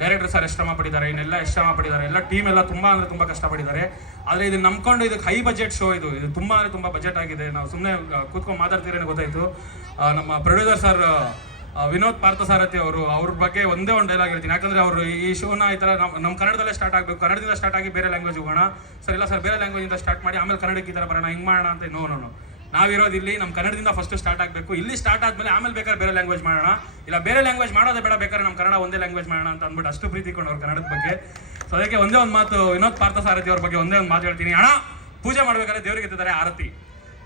ಡೈರೆಕ್ಟರ್ ಸರ್ ಎಷ್ಟು ಶ್ರಮ ಪಟ್ಟಿದ್ದಾರೆ, ಇನ್ನೆಲ್ಲ ಎಷ್ಟು ಶ್ರಮ ಪಟ್ಟಿದ್ದಾರೆ, ಎಲ್ಲ ಟೀಮ್ ಎಲ್ಲ ತುಂಬ ಅಂದರೆ ತುಂಬ ಕಷ್ಟಪಟ್ಟಿದ್ದಾರೆ. ಆದರೆ ಇದು ನಂಬ್ಕೊಂಡು ಇದಕ್ಕೆ ಹೈ ಬಜೆಟ್ ಶೋ ಇದು ತುಂಬ ಅಂದರೆ ತುಂಬ ಬಜೆಟ್ ಆಗಿದೆ. ನಾವು ಸುಮ್ಮನೆ ಕೂತ್ಕೊಂಡು ಮಾತಾಡ್ತೀರೇನೆ ಗೊತ್ತಾಯಿತು. ನಮ್ಮ ಪ್ರೊಡ್ಯೂಸರ್ ಸರ್ ವಿನೋದ್ ಪಾರ್ಥಸಾರಥಿ ಅವ್ರ ಬಗ್ಗೆ ಒಂದೇ ಒಂದು ಡೈಲಾಗ್ ಹೇಳ್ತೀನಿ. ಯಾಕಂದರೆ ಅವರು ಈ ಶೋನ ಈ ಥರ ನಮ್ಮ ಕನ್ನಡದಲ್ಲೇ ಸ್ಟಾರ್ಟ್ ಆಗಬೇಕು, ಕನ್ನಡದಿಂದ ಸ್ಟಾರ್ಟ್ ಆಗಿ ಬೇರೆ ಲ್ಯಾಂಗ್ವೇಜ್ ಹೋಗೋಣ ಸರ್. ಇಲ್ಲ ಸರ್ ಬೇರೆ ಲ್ಯಾಂಗ್ವೇಜಿಂದ ಸ್ಟಾರ್ಟ್ ಮಾಡಿ ಆಮೇಲೆ ಕನ್ನಡಕ್ಕೆ ಈ ಥರ ಬರೋಣ ಹಿಂಗೆ ಮಾಡೋಣ ಅಂತ. ನೋ ನಾವಿರೋದು ಇಲ್ಲಿ ನಮ್ಮ ಕನ್ನಡದಿಂದ ಫಸ್ಟ್ ಸ್ಟಾರ್ಟ್ ಆಗಬೇಕು. ಇಲ್ಲಿ ಸ್ಟಾರ್ಟ್ ಆದಮೇಲೆ ಆಮೇಲೆ ಬೇಕಾದ್ರೆ ಬೇರೆ ಲ್ಯಾಂಗ್ವೇಜ್ ಮಾಡೋಣ, ಇಲ್ಲ ಬೇರೆ ಲ್ಯಾಂಗ್ವೇಜ್ ಮಾಡೋದೇ ಬೇಡ, ಬೇಕಾದ್ರೆ ನಮ್ಮ ಕನ್ನಡ ಒಂದೇ ಲ್ಯಾಂಗ್ವೇಜ್ ಮಾಡೋಣ ಅಂತ ಅಂದ್ಬಿಟ್ಟು ಅಷ್ಟು ಪ್ರೀತಿ ಕೊಂಡವ್ರು ಕನ್ನಡದ ಬಗ್ಗೆ. ಸೊ ಅದಕ್ಕೆ ಒಂದೇ ಒಂದು ಮಾತು ವಿನೋದ್ ಪಾರ್ಥಸಾರಥಿ ಅವ್ರ ಬಗ್ಗೆ ಒಂದೇ ಒಂದು ಮಾತು ಹೇಳ್ತೀನಿ. ಅಣ್ಣ ಪೂಜೆ ಮಾಡ್ಬೇಕಾದ್ರೆ ದೇವ್ರಿಗೆ ಎತ್ತಿದ್ದಾರೆ ಆರತಿ,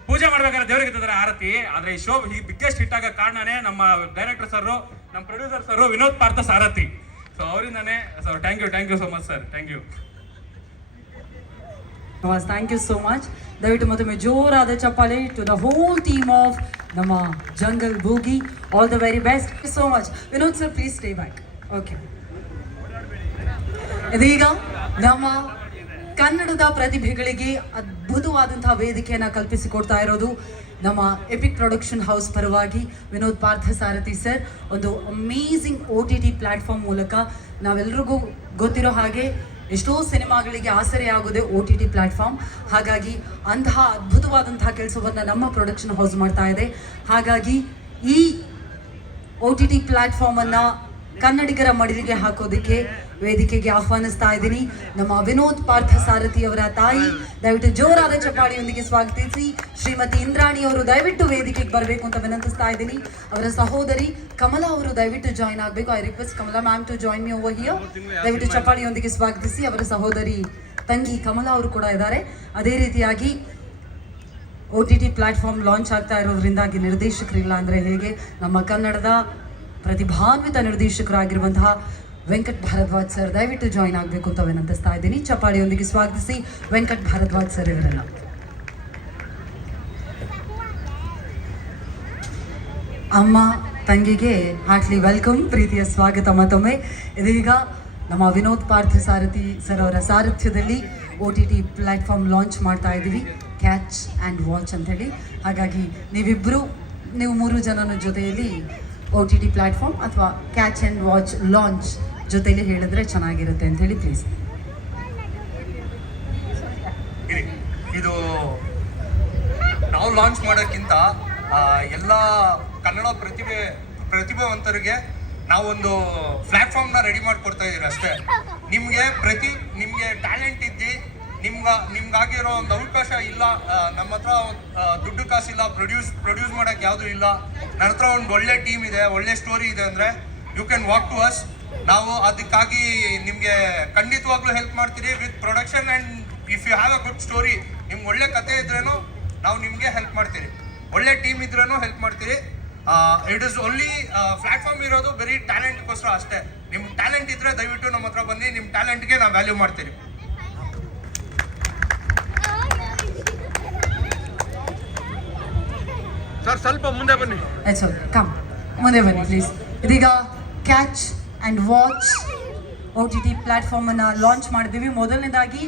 ಪೂಜೆ ಮಾಡ್ಬೇಕಾದ್ರೆ ದೇವ್ರಿಗೆ ಎತ್ತಿದ್ದಾರೆ ಆರತಿ. ಆದರೆ ಈ ಶೋ ಈ ಬಿಗ್ಗೆಸ್ಟ್ ಹಿಟ್ ಆಗೋ ಕಾರಣನೇ ನಮ್ಮ ಡೈರೆಕ್ಟರ್ ಸರ್, ನಮ್ಮ producer sir Vinod Parthasarathi. So ಅವರಿಂದಾನೇ. So thank you so much sir. Thank you so much. ದಯವಿಟ್ಟು ಮತ್ತೊಮ್ಮೆ ಜೋರಾದ ಚಪ್ಪಾಳೆ to the whole team of ನಮ್ಮ jungle boogie. All the very best so much. Vinod sir please stay back. Okay, ಇದೀಗ ನಮ್ಮ ಕನ್ನಡದ ಪ್ರತಿಭೆಗಳಿಗೆ ಅದ್ಭುತವಾದಂತಹ ವೇದಿಕೆಯನ್ನು ಕಲ್ಪಿಸಿಕೊಡ್ತಾ ಇರೋದು ನಮ್ಮ ಎಪಿಕ್ ಪ್ರೊಡಕ್ಷನ್ ಹೌಸ್ ಪರವಾಗಿ ವಿನೋದ್ ಪಾರ್ಥಸಾರಥಿ ಸರ್. ಒಂದು ಅಮೇಝಿಂಗ್ OTT ಪ್ಲ್ಯಾಟ್ಫಾರ್ಮ್ ಮೂಲಕ ನಾವೆಲ್ಲರಿಗೂ ಗೊತ್ತಿರೋ ಹಾಗೆ ಎಷ್ಟೋ ಸಿನಿಮಾಗಳಿಗೆ ಆಸರೆಯಾಗೋದೇ OTT ಪ್ಲ್ಯಾಟ್ಫಾರ್ಮ್. ಹಾಗಾಗಿ ಅಂತಹ ಅದ್ಭುತವಾದಂತಹ ಕೆಲಸವನ್ನು ನಮ್ಮ ಪ್ರೊಡಕ್ಷನ್ ಹೌಸ್ ಮಾಡ್ತಾ ಇದೆ. ಹಾಗಾಗಿ ಈ OTT ಪ್ಲ್ಯಾಟ್ಫಾರ್ಮನ್ನು ಕನ್ನಡಿಗರ ಮಡಿಲಿಗೆ ಹಾಕೋದಕ್ಕೆ ವೇದಿಕೆಗೆ ಆಹ್ವಾನಿಸ್ತಾ ಇದ್ದೀನಿ ನಮ್ಮ ವಿನೋದ್ ಪಾರ್ಥಸಾರಥಿ ಅವರ ತಾಯಿ. ದಯವಿಟ್ಟು ಜೋರಾದ ಚಪ್ಪಾಳಿಯೊಂದಿಗೆ ಸ್ವಾಗತಿಸಿ ಶ್ರೀಮತಿ ಇಂದ್ರಾಣಿ ಅವರು ದಯವಿಟ್ಟು ವೇದಿಕೆಗೆ ಬರಬೇಕು ಅಂತ ವಿನಂತಿಸ್ತಾ ಇದ್ದೀನಿ. ಅವರ ಸಹೋದರಿ ಕಮಲಾ ಅವರು ದಯವಿಟ್ಟು ಜಾಯ್ನ್ ಆಗಬೇಕು. I request Kamala ma'am to join me over here. ದಯವಿಟ್ಟು ಚಪ್ಪಾಳಿಯೊಂದಿಗೆ ಸ್ವಾಗತಿಸಿ. ಅವರ ಸಹೋದರಿ ತಂಗಿ ಕಮಲಾ ಅವರು ಕೂಡ ಇದ್ದಾರೆ. ಅದೇ ರೀತಿಯಾಗಿ OTT ಪ್ಲ್ಯಾಟ್ಫಾರ್ಮ್ ಲಾಂಚ್ ಆಗ್ತಾ ಇರೋದ್ರಿಂದಾಗಿ ನಿರ್ದೇಶಕರಿಲ್ಲ ಅಂದರೆ ಹೇಗೆ, ನಮ್ಮ ಕನ್ನಡದ ಪ್ರತಿಭಾನ್ವಿತ ನಿರ್ದೇಶಕರಾಗಿರುವಂತಹ ವೆಂಕಟ್ ಭಾರದ್ವಾಜ್ ಸರ್ ದಯವಿಟ್ಟು ಜಾಯ್ನ್ ಆಗಬೇಕು ಅಂತ ವಿನಂತಿಸ್ತಾ ಇದ್ದೀನಿ. ಚಪ್ಪಾಳಿಯೊಂದಿಗೆ ಸ್ವಾಗತಿಸಿ ವೆಂಕಟ್ ಭಾರದ್ವಾಜ್ ಸರ್ ಇವರನ್ನ. ಅಮ್ಮ ತಂಗಿಗೆ ಹಾರ್ಟ್ಲಿ ವೆಲ್ಕಮ್, ಪ್ರೀತಿಯ ಸ್ವಾಗತ ಮತ್ತೊಮ್ಮೆ. ಇದೀಗ ನಮ್ಮ ವಿನೋದ್ ಪಾರ್ಥಸಾರಥಿ ಸರ್ ಅವರ ಸಾರಥ್ಯದಲ್ಲಿ OTT ಪ್ಲ್ಯಾಟ್ಫಾರ್ಮ್ ಲಾಂಚ್ ಮಾಡ್ತಾ ಇದ್ದೀವಿ, ಕ್ಯಾಚ್ ಆ್ಯಂಡ್ ವಾಚ್ ಅಂಥೇಳಿ. ಹಾಗಾಗಿ ನೀವು 3 ಜನನ ಜೊತೆಯಲ್ಲಿ OTT ಪ್ಲ್ಯಾಟ್ಫಾರ್ಮ್ ಅಥವಾ ಕ್ಯಾಚ್ ಆ್ಯಂಡ್ ವಾಚ್ ಲಾಂಚ್ ಜೊತೆಲಿ ಹೇಳಿದ್ರೆ ಚೆನ್ನಾಗಿರುತ್ತೆ ಅಂತ ಹೇಳಿ ಪ್ಲೀಸ್. ಇದು ನಾವು ಲಾಂಚ್ ಮಾಡೋಕ್ಕಿಂತ ಎಲ್ಲ ಕನ್ನಡ ಪ್ರತಿಭಾವಂತರಿಗೆ ನಾವೊಂದು ಪ್ಲ್ಯಾಟ್ಫಾರ್ಮ್ನ ರೆಡಿ ಮಾಡಿಕೊಡ್ತಾ ಇದ್ದೀವಿ ಅಷ್ಟೇ. ನಿಮಗೆ ಟ್ಯಾಲೆಂಟ್ ಇದ್ದು ನಿಮ್ಗಾಗಿರೋ ಒಂದು ಅವಕಾಶ ಇಲ್ಲ, ನಮ್ಮ ಹತ್ರ ದುಡ್ಡು ಕಾಸಿಲ್ಲ, ಪ್ರೊಡ್ಯೂಸ್ ಮಾಡಕ್ಕೆ ಯಾವುದು ಇಲ್ಲ, ನನ್ನ ಹತ್ರ ಒಂದು ಒಳ್ಳೆ ಟೀಮ್ ಇದೆ, ಒಳ್ಳೆ ಸ್ಟೋರಿ ಇದೆ ಅಂದರೆ you can walk to us. ನಾವು ಅದಕ್ಕಾಗಿ ನಿಮಗೆ ಖಂಡಿತವಾಗ್ಲೂ ಹೆಲ್ಪ್ ಮಾಡ್ತೀರಿ with production. And if you have a good story, ನಿಮ್ಗೆ ಒಳ್ಳೆ ಕತೆ ಇದ್ರೇನು ನಾವು ನಿಮಗೆ ಹೆಲ್ಪ್ ಮಾಡ್ತೀರಿ, ಒಳ್ಳೆ ಟೀಮ್ ಇದ್ರೇನು ಹೆಲ್ಪ್ ಮಾಡ್ತೀರಿ. ಇಟ್ ಇಸ್ ಓನ್ಲಿ ಪ್ಲಾಟ್ಫಾರ್ಮ್ ಇರೋದು ಬರೀ ಟ್ಯಾಲೆಂಟ್ಗೋಸ್ಕರ ಅಷ್ಟೇ. ನಿಮ್ಮ ಟ್ಯಾಲೆಂಟ್ ಇದ್ರೆ ದಯವಿಟ್ಟು ನಮ್ಮ ಹತ್ರ ಬನ್ನಿ, ನಿಮ್ಮ ಟ್ಯಾಲೆಂಟ್ಗೆ ನಾವು ವ್ಯಾಲ್ಯೂ ಮಾಡ್ತೀರಿ. ಸರ್ ಸ್ವಲ್ಪ ಮುಂದೆ ಬನ್ನಿ. ಆಯ್ತು ಕಮ್ ಮುಂದೆ ಬನ್ನಿ ಪ್ಲೀಸ್. ಇದೀಗ ಕ್ಯಾಚ್ ಆ್ಯಂಡ್ ವಾಚ್ OTT ಪ್ಲಾಟ್ಫಾರ್ಮನ್ನು ಲಾಂಚ್ ಮಾಡಿದ್ದೀವಿ. ಮೊದಲನೇದಾಗಿ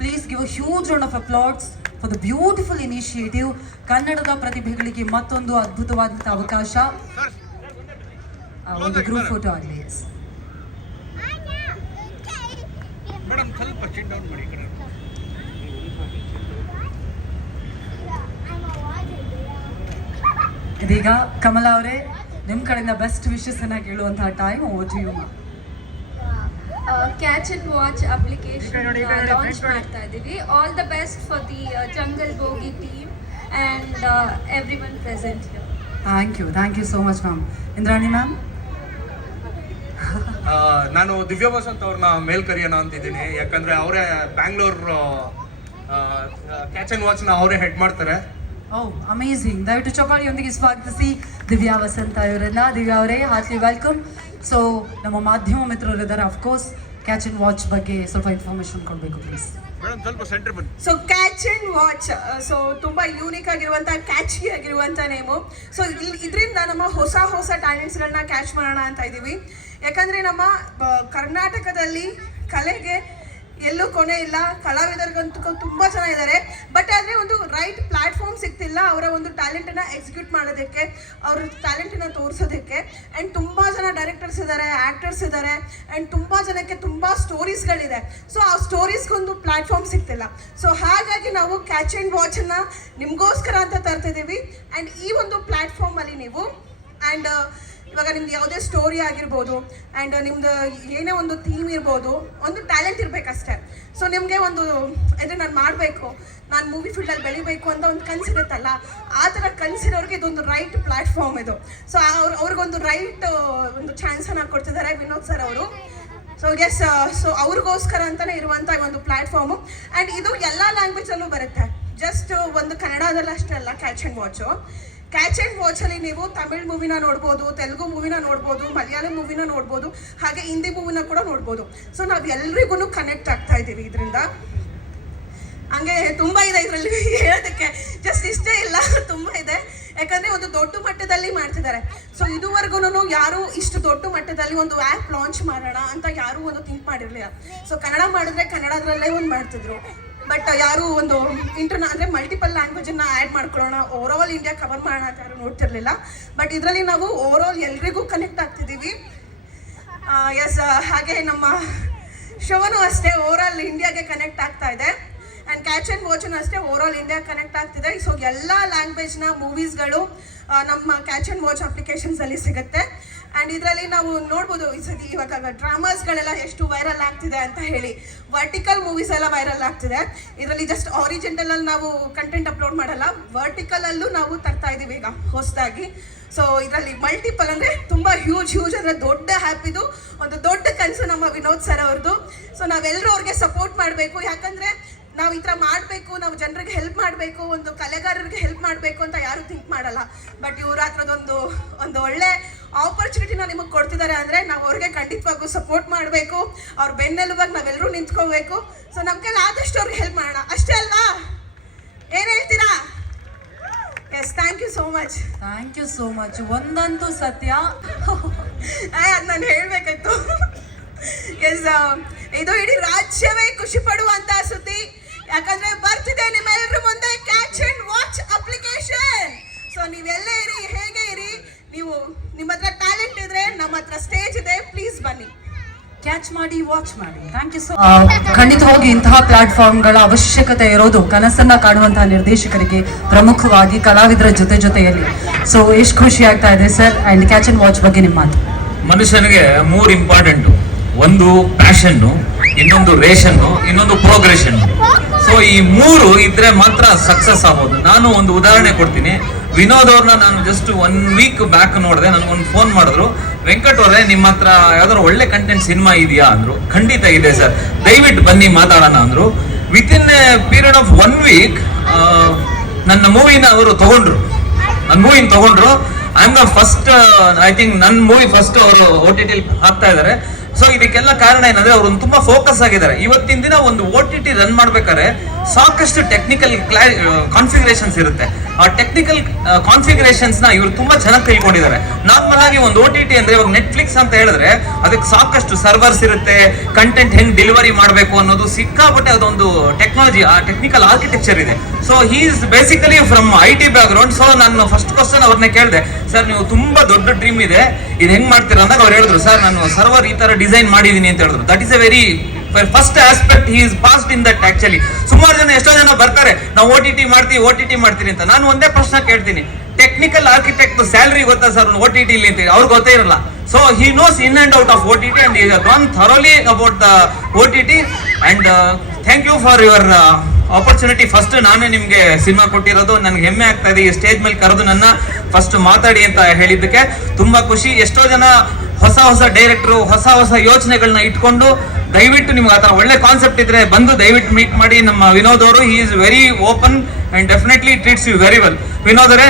please give a huge round of applauds for the beautiful initiative. ಕನ್ನಡದ ಪ್ರತಿಭೆಗಳಿಗೆ ಮತ್ತೊಂದು ಅದ್ಭುತವಾದಂಥ ಅವಕಾಶ. ಒಂದು ಗ್ರೂಪ್ ಫೋಟೋ ಆಗಲಿ. ಮೇಡಮ್ ಸ್ವಲ್ಪ ಚಿಟ್ ಡೌನ್ ಮಾಡಿ. ಇದೀಗ ಕಮಲಾ ಅವರೇ, ನಿಮ್ಮ ಕಡೆಯಿಂದ ಬೆಸ್ಟ್ ವಿಶಸ್ ಅನ್ನ ಕೇಳುವಂತಹ ಟೈಮ್. ಓವರ್ ಟು ಯು ಮಾ. Catch and watch application launch ಮಾಡ್ತಾ ಇದ್ದೀವಿ. All the best for the jungle bogie team and every one present here. Thank you so much ma'am. Indrani ma'am. ನಾನು ದಿವ್ಯ ವಸಂತ್ ಅವ್ರನ್ನ ಮೇಲ್ ಕರಿಯೋಣ ಅಂತಿದ್ದೀನಿ, ಯಾಕಂದ್ರೆ ಅವರೇ ಬ್ಯಾಂಗ್ಳೂರ್ ಕ್ಯಾಚ್ ಅಂಡ್ ವಾಚ್ನ ಅವರೇ ಹೆಡ್ ಮಾಡ್ತಾರೆ. Amazing. ದಯವಿಟ್ಟು ಚಪಾಳಿಯೊಂದಿಗೆ ಸ್ವಾಗತಿಸಿ ದಿವ್ಯಾ ವಸಂತ ಅವರನ್ನ. ದಿವ್ಯಾ ಅವರೇ ಹಾರ್ಟ್ಲಿ ವೆಲ್ಕಮ್. ಸೊ ನಮ್ಮ ಮಾಧ್ಯಮ ಮಿತ್ರರು ಇದ್ದಾರೆ, ಅಫ್ಕೋರ್ಸ್ ಕ್ಯಾಚ್ ಅಂಡ್ ವಾಚ್ ಬಗ್ಗೆ ಸ್ವಲ್ಪ ಇನ್ಫಾರ್ಮೇಶನ್ ಕೊಡಬೇಕು ಪ್ಲೀಸ್. ಮೇಡಮ್ ಸ್ವಲ್ಪ ಸೆಂಟರ್ ಬನ್ನಿ. So catch and watch, so ತುಂಬ ಯೂನಿಕ್ ಆಗಿರುವಂಥ ಕ್ಯಾಚಿ ಆಗಿರುವಂಥ ನೇಮು. ಸೊ ಇದರಿಂದ ನಮ್ಮ ಹೊಸ ಟ್ಯಾಲೆಂಟ್ಸ್ಗಳನ್ನ ಕ್ಯಾಚ್ ಮಾಡೋಣ ಅಂತ ಇದ್ದೀವಿ. ಯಾಕಂದರೆ ನಮ್ಮ ಕರ್ನಾಟಕದಲ್ಲಿ ಕಲೆಗೆ ಎಲ್ಲೂ ಕೊನೆ ಇಲ್ಲ, ಕಲಾವಿದರಿಗಂತೂ ತುಂಬ ಜನ ಇದ್ದಾರೆ. ಬಟ್ ಆದರೆ ಒಂದು ರೈಟ್ ಪ್ಲ್ಯಾಟ್ಫಾರ್ಮ್ ಸಿಗ್ತಿಲ್ಲ ಅವರ ಒಂದು ಟ್ಯಾಲೆಂಟನ್ನು ಎಕ್ಸಿಕ್ಯೂಟ್ ಮಾಡೋದಕ್ಕೆ, ಅವ್ರ ಟ್ಯಾಲೆಂಟನ್ನು ತೋರಿಸೋದಕ್ಕೆ. ಆ್ಯಂಡ್ ತುಂಬ ಜನ ಡೈರೆಕ್ಟರ್ಸ್ ಇದ್ದಾರೆ, ಆ್ಯಕ್ಟರ್ಸ್ ಇದ್ದಾರೆ, ಆ್ಯಂಡ್ ತುಂಬ ಜನಕ್ಕೆ ತುಂಬ ಸ್ಟೋರೀಸ್ಗಳಿದೆ. ಸೊ ಆ ಸ್ಟೋರೀಸ್ಗೊಂದು ಪ್ಲ್ಯಾಟ್ಫಾರ್ಮ್ ಸಿಗ್ತಿಲ್ಲ. ಸೊ ಹಾಗಾಗಿ ನಾವು ಕ್ಯಾಚ್ ಆ್ಯಂಡ್ ವಾಚನ್ನು ನಿಮಗೋಸ್ಕರ ಅಂತ ತರ್ತಿದ್ದೀವಿ. ಆ್ಯಂಡ್ ಈ ಒಂದು ಪ್ಲ್ಯಾಟ್ಫಾರ್ಮಲ್ಲಿ ನೀವು ಆ್ಯಂಡ್ ಇವಾಗ ನಿಮ್ದು ಯಾವುದೇ ಸ್ಟೋರಿ ಆಗಿರ್ಬೋದು, ಆ್ಯಂಡ್ ನಿಮ್ದು ಏನೇ ಒಂದು ಥೀಮ್ ಇರ್ಬೋದು, ಒಂದು ಟ್ಯಾಲೆಂಟ್ ಇರಬೇಕಷ್ಟೇ. ಸೊ ನಿಮಗೆ ಒಂದು ಅಂದರೆ ನಾನು ಮಾಡಬೇಕು, ನಾನು ಮೂವಿ ಫೀಲ್ಡಲ್ಲಿ ಬೆಳಿಬೇಕು ಅಂತ ಒಂದು ಕನಸಿರುತ್ತಲ್ಲ, ಆ ಥರ ಕನಸಿರೋರಿಗೆ ಇದೊಂದು ರೈಟ್ ಪ್ಲ್ಯಾಟ್ಫಾರ್ಮ್ ಇದು. ಸೊ ಅವ್ರಿಗೊಂದು ರೈಟ್ ಒಂದು ಚಾನ್ಸನ್ನು ಕೊಡ್ತಿದ್ದಾರೆ ವಿನೋದ್ ಸರ್ ಅವರು. ಸೊ ಅವ್ರಿಗೋಸ್ಕರ ಅಂತಲೇ ಇರುವಂಥ ಒಂದು ಪ್ಲ್ಯಾಟ್ಫಾರ್ಮು. ಆ್ಯಂಡ್ ಇದು ಎಲ್ಲ ಲ್ಯಾಂಗ್ವೇಜಲ್ಲೂ ಬರುತ್ತೆ, ಜಸ್ಟ್ ಒಂದು ಕನ್ನಡದಲ್ಲಿ ಅಷ್ಟೇ ಅಲ್ಲ. Catch and watch, catch and ವಾಚಲ್ಲಿ ನೀವು ತಮಿಳ್ ಮೂವಿನ ನೋಡ್ಬೋದು, ತೆಲುಗು ಮೂವಿನ ನೋಡ್ಬೋದು, ಮಲಯಾಳಂ ಮೂವಿನ ನೋಡ್ಬೋದು, ಹಾಗೆ ಹಿಂದಿ ಮೂವಿನ ಕೂಡ ನೋಡ್ಬೋದು. ಸೊ ನಾವು ಎಲ್ರಿಗೂ ಕನೆಕ್ಟ್ ಆಗ್ತಾ ಇದ್ದೀವಿ ಇದರಿಂದ. ಹಂಗೆ ತುಂಬ ಇದೆ ಇದರಲ್ಲಿ ಹೇಳೋದಕ್ಕೆ, ಜಸ್ಟ್ ಇಷ್ಟೇ ಇಲ್ಲ, ತುಂಬ ಇದೆ. ಯಾಕಂದರೆ ಒಂದು ದೊಡ್ಡ ಮಟ್ಟದಲ್ಲಿ ಮಾಡ್ತಿದ್ದಾರೆ. ಸೊ ಇದುವರೆಗೂ ಯಾರೂ ಇಷ್ಟು ದೊಡ್ಡ ಮಟ್ಟದಲ್ಲಿ ಒಂದು ಆ್ಯಪ್ ಲಾಂಚ್ ಮಾಡೋಣ ಅಂತ ಯಾರೂ ಒಂದು ಥಿಂಕ್ ಮಾಡಿರಲಿಲ್ಲ. ಸೊ ಕನ್ನಡ ಮಾಡಿದ್ರೆ ಕನ್ನಡದಲ್ಲೇ ಒಂದು ಮಾಡ್ತಿದ್ರು, ಬಟ್ ಯಾರು ಒಂದು ಅಂದರೆ ಮಲ್ಟಿಪಲ್ ಲ್ಯಾಂಗ್ವೇಜನ್ನು ಆ್ಯಡ್ ಮಾಡ್ಕೊಳ್ಳೋಣ, ಓವರ್ ಆಲ್ ಇಂಡಿಯಾ ಕವರ್ ಮಾಡೋಣ ಅಂತ ಯಾರು ನೋಡ್ತಿರ್ಲಿಲ್ಲ. ಬಟ್ ಇದರಲ್ಲಿ ನಾವು ಓವರ್ ಆಲ್ ಎಲ್ರಿಗೂ ಕನೆಕ್ಟ್ ಆಗ್ತಿದ್ದೀವಿ. ಎಸ್, ಹಾಗೆ ನಮ್ಮ ಶೋನು ಅಷ್ಟೇ ಓವರ್ ಆಲ್ ಇಂಡಿಯಾಗೆ ಕನೆಕ್ಟ್ ಆಗ್ತಾ ಇದೆ. ಆ್ಯಂಡ್ ಕ್ಯಾಚ್ ಆ್ಯಂಡ್ ವಾಚನ್ನು ಅಷ್ಟೇ ಓವರ್ ಆಲ್ ಇಂಡಿಯಾ ಕನೆಕ್ಟ್ ಆಗ್ತಿದೆ. ಸೊ ಎಲ್ಲ ಲ್ಯಾಂಗ್ವೇಜ್ನ ಮೂವೀಸ್ಗಳು ನಮ್ಮ ಕ್ಯಾಚ್ ಆ್ಯಂಡ್ ವಾಚ್ ಅಪ್ಲಿಕೇಶನ್ಸಲ್ಲಿ ಸಿಗುತ್ತೆ. ಆ್ಯಂಡ್ ಇದರಲ್ಲಿ ನಾವು ನೋಡ್ಬೋದು ಇವಾಗ ಡ್ರಾಮಾಸ್ಗಳೆಲ್ಲ ಎಷ್ಟು ವೈರಲ್ ಆಗ್ತಿದೆ ಅಂತ ಹೇಳಿ. ವರ್ಟಿಕಲ್ ಮೂವೀಸ್ ಎಲ್ಲ ವೈರಲ್ ಆಗ್ತಿದೆ. ಇದರಲ್ಲಿ ಜಸ್ಟ್ ಆರಿಜಿನಲಲ್ಲಿ ನಾವು ಕಂಟೆಂಟ್ ಅಪ್ಲೋಡ್ ಮಾಡಲ್ಲ, ವರ್ಟಿಕಲಲ್ಲೂ ನಾವು ತರ್ತಾ ಇದ್ದೀವಿ ಈಗ ಹೊಸದಾಗಿ. ಸೊ ಇದರಲ್ಲಿ ಮಲ್ಟಿಪಲ್ ಅಂದರೆ ತುಂಬ ಹ್ಯೂಜ್ ಅಂದರೆ ದೊಡ್ಡ ಹ್ಯಾಪ್. ಇದು ಒಂದು ದೊಡ್ಡ ಕನಸು ನಮ್ಮ ವಿನೋದ್ ಸರ್ ಅವ್ರದ್ದು. ಸೊ ನಾವೆಲ್ಲರೂ ಅವ್ರಿಗೆ ಸಪೋರ್ಟ್ ಮಾಡಬೇಕು. ಯಾಕಂದರೆ ನಾವು ಈ ಥರ ಮಾಡಬೇಕು, ನಾವು ಜನರಿಗೆ ಹೆಲ್ಪ್ ಮಾಡಬೇಕು, ಒಂದು ಕಲೆಗಾರರಿಗೆ ಹೆಲ್ಪ್ ಮಾಡಬೇಕು ಅಂತ ಯಾರು ಥಿಂಕ್ ಮಾಡಲ್ಲ. ಬಟ್ ಇವ್ರ ಒಂದು ಒಳ್ಳೆ ಆಪರ್ಚುನಿಟಿನ ನಿಮಗೆ ಕೊಡ್ತಿದ್ದಾರೆ ಅಂದರೆ ನಾವು ಅವ್ರಿಗೆ ಖಂಡಿತವಾಗೂ ಸಪೋರ್ಟ್ ಮಾಡಬೇಕು. ಅವ್ರ ಬೆನ್ನೆಲುಬಾಗಿ ನಾವೆಲ್ಲರೂ ನಿಂತ್ಕೋಬೇಕು. ಸೊ ನಮ್ಮ ಕೈಲಿ ಆದಷ್ಟು ಅವ್ರಿಗೆ ಹೆಲ್ಪ್ ಮಾಡೋಣ, ಅಷ್ಟೇ ಅಲ್ವಾ? ಏನು ಹೇಳ್ತೀರಾ? Yes, thank you so much. ಒಂದಂತೂ ಸತ್ಯ, ಅದು ನಾನು ಹೇಳಬೇಕಾಯ್ತು. ಎಸ್, ಇದು ಇಡೀ ರಾಜ್ಯವೇ ಖುಷಿ ಪಡುವಂಥ ಸುದ್ದಿ. ಯಾಕಂದ್ರೆ ಬರ್ತಿದೆ ನಿಮ್ಮೆಲ್ಲರ ಮುಂದೆ catch and watch application. So ನೀವೆಲ್ಲೇ ಇರಿ, ಹೇಗೆ ಇರಿ, ನೀವು ನಿಮ್ಮ ಹತ್ರ ಟ್ಯಾಲೆಂಟ್ ಇದ್ರೆ ನಮ್ಮ ಹತ್ರ ಸ್ಟೇಜ್ ಇದೆ, ಪ್ಲೀಸ್ ಬನ್ನಿ, ಕ್ಯಾಚ್ ಮಾಡಿ, ವಾಚ್ ಮಾಡಿ. Thank you. ಖಂಡಿತವಾಗಿ ಇಂತಹ ಪ್ಲಾಟ್ಫಾರ್ಮ್ಗಳ ಅವಶ್ಯಕತೆ ಇರೋದು ಕನಸನ್ನ ಕಾಣುವಂತಹ ನಿರ್ದೇಶಕರಿಗೆ, ಪ್ರಮುಖವಾಗಿ ಕಲಾವಿದರ ಜೊತೆಯಲ್ಲಿ. ಸೊ ಎಷ್ಟು ಖುಷಿ ಆಗ್ತಾ ಇದೆ sir. And catch and watch ಬಗ್ಗೆ ನಿಮ್ಮ ಮಾತು. ಮನುಷ್ಯನಿಗೆ 3 ಇಂಪಾರ್ಟೆಂಟು. ಒಂದು ಪ್ಯಾಷನ್ನು, ಇನ್ನೊಂದು ರೇಷನ್ನು, ಇನ್ನೊಂದು ಪ್ರೋಗ್ರೆಷನ್ನು. ಸೊ ಈ 3 ಇದ್ರೆ ಮಾತ್ರ ಸಕ್ಸಸ್ ಆಗೋದು. ನಾನು ಒಂದು ಉದಾಹರಣೆ ಕೊಡ್ತೀನಿ. ವಿನೋದ್ ಅವ್ರನ್ನ ನಾನು ಜಸ್ಟ್ 1 ವೀಕ್ ಬ್ಯಾಕ್ ನೋಡಿದೆ. ನನಗೊಂದು ಫೋನ್ ಮಾಡಿದ್ರು, ವೆಂಕಟ್ ಅವರೇ ನಿಮ್ಮ ಹತ್ರ ಯಾವ್ದಾದ್ರು ಒಳ್ಳೆ ಕಂಟೆಂಟ್ ಸಿನಿಮಾ ಇದೆಯಾ ಅಂದ್ರು. ಖಂಡಿತ ಇದೆ ಸರ್, ದಯವಿಟ್ಟು ಬನ್ನಿ ಮಾತಾಡೋಣ ಅಂದ್ರು. Within a period of 1 week ನನ್ನ ಮೂವಿನ ಅವರು ತಗೊಂಡ್ರು. I am the first, I think ನನ್ನ ಮೂವಿ ಫಸ್ಟ್ ಅವರು OTT ಹಾಕ್ತಾ ಇದ್ದಾರೆ. ಸೊ ಇದಕ್ಕೆಲ್ಲ ಕಾರಣ ಏನಂದ್ರೆ ಅವರು ತುಂಬಾ ಫೋಕಸ್ ಆಗಿದ್ದಾರೆ. ಇವತ್ತಿನ ದಿನ ಒಂದು OTT ರನ್ ಮಾಡ್ಬೇಕಾದ್ರೆ ಸಾಕಷ್ಟು ಟೆಕ್ನಿಕಲ್ ಕಾನ್ಫಿಗರೇಷನ್ಸ್ ಇರುತ್ತೆ. ಆ ಟೆಕ್ನಿಕಲ್ ಕಾನ್ಫಿಗರೇಷನ್ಸ್ ನ ಇವರು ತುಂಬಾ ಚೆನ್ನಾಗಿ ತಿಳ್ಕೊಂಡಿದ್ದಾರೆ. ನಾರ್ಮಲ್ ಆಗಿ ಒಂದು OTT ಅಂದ್ರೆ ಇವಾಗ ನೆಟ್ಫ್ಲಿಕ್ಸ್ ಅಂತ ಹೇಳಿದ್ರೆ ಅದಕ್ಕೆ ಸಾಕಷ್ಟು ಸರ್ವರ್ಸ್ ಇರುತ್ತೆ, ಕಂಟೆಂಟ್ ಹೆಂಗ್ ಡೆಲಿವರಿ ಮಾಡಬೇಕು ಅನ್ನೋದು ಸಿಕ್ಕಾಪಟ್ಟೆ ಅದೊಂದು ಟೆಕ್ನಾಲಜಿ, ಆ ಟೆಕ್ನಿಕಲ್ ಆರ್ಕಿಟೆಕ್ಚರ್ ಇದೆ. So he is basically from IT background. So ನಾನು ಫಸ್ಟ್ ಕ್ವಶನ್ ಅವ್ರನ್ನ ಕೇಳಿದೆ, ಸರ್ ನೀವು ತುಂಬಾ ದೊಡ್ಡ ಡ್ರೀಮ್ ಇದೆ, ಇದು ಹೆಂಗ್ ಮಾಡ್ತೀರಾ ಅಂದಾಗ ಅವ್ರು ಹೇಳಿದ್ರು, ಸರ್ ನಾನು ಸರ್ವರ್ ಈ ತರ ಡಿಸೈನ್ ಮಾಡಿದೀನಿ ಅಂತ ಹೇಳಿದ್ರು. That is A very first aspect, he is passed in that. Actually ಸುಮಾರು ಜನ, ಎಷ್ಟೋ ಜನ ಬರ್ತಾರೆ, ನಾವು OTT ಮಾಡ್ತೀವಿ ಅಂತ. ನಾನು ಒಂದೇ ಪ್ರಶ್ನೆ ಕೇಳ್ತೀನಿ, ಟೆಕ್ನಿಕಲ್ ಆರ್ಕಿಟೆಕ್ಟ್ ಸ್ಯಾಲರಿ ಗೊತ್ತಾ ಸರ್ ಒಂದು OTT ಇಲ್ಲಿ ಅಂತ? ಅವ್ರಿಗೆ ಗೊತ್ತೇ ಇರಲ್ಲ. So he knows in and out of OTT and he has gone thoroughly about the OTT and thank you for your opportunity. First ನಾನೇ ನಿಮ್ಗೆ ಸಿನಿಮಾ ಕೊಟ್ಟಿರೋದು, ನನಗೆ ಹೆಮ್ಮೆ ಆಗ್ತಾ ಇದೆ. ಈ ಸ್ಟೇಜ್ ಮೇಲೆ ಕರೆದು ನನ್ನ ಫಸ್ಟ್ ಮಾತಾಡಿ ಅಂತ ಹೇಳಿದ್ದಕ್ಕೆ ತುಂಬಾ ಖುಷಿ. ಎಷ್ಟೋ ಜನ ಹೊಸ ಡೈರೆಕ್ಟ್ರು ಹೊಸ ಯೋಚನೆಗಳನ್ನ ಇಟ್ಕೊಂಡು, ದಯವಿಟ್ಟು ನಿಮ್ಗೆ ಆ ಥರ ಒಳ್ಳೆ ಕಾನ್ಸೆಪ್ಟ್ ಇದ್ರೆ ಬಂದು ದಯವಿಟ್ಟು ಮೀಟ್ ಮಾಡಿ. ನಮ್ಮ ವಿನೋದ್ ಅವರು, he is very open and definitely treats you very well. Vinod ಅವರೇ,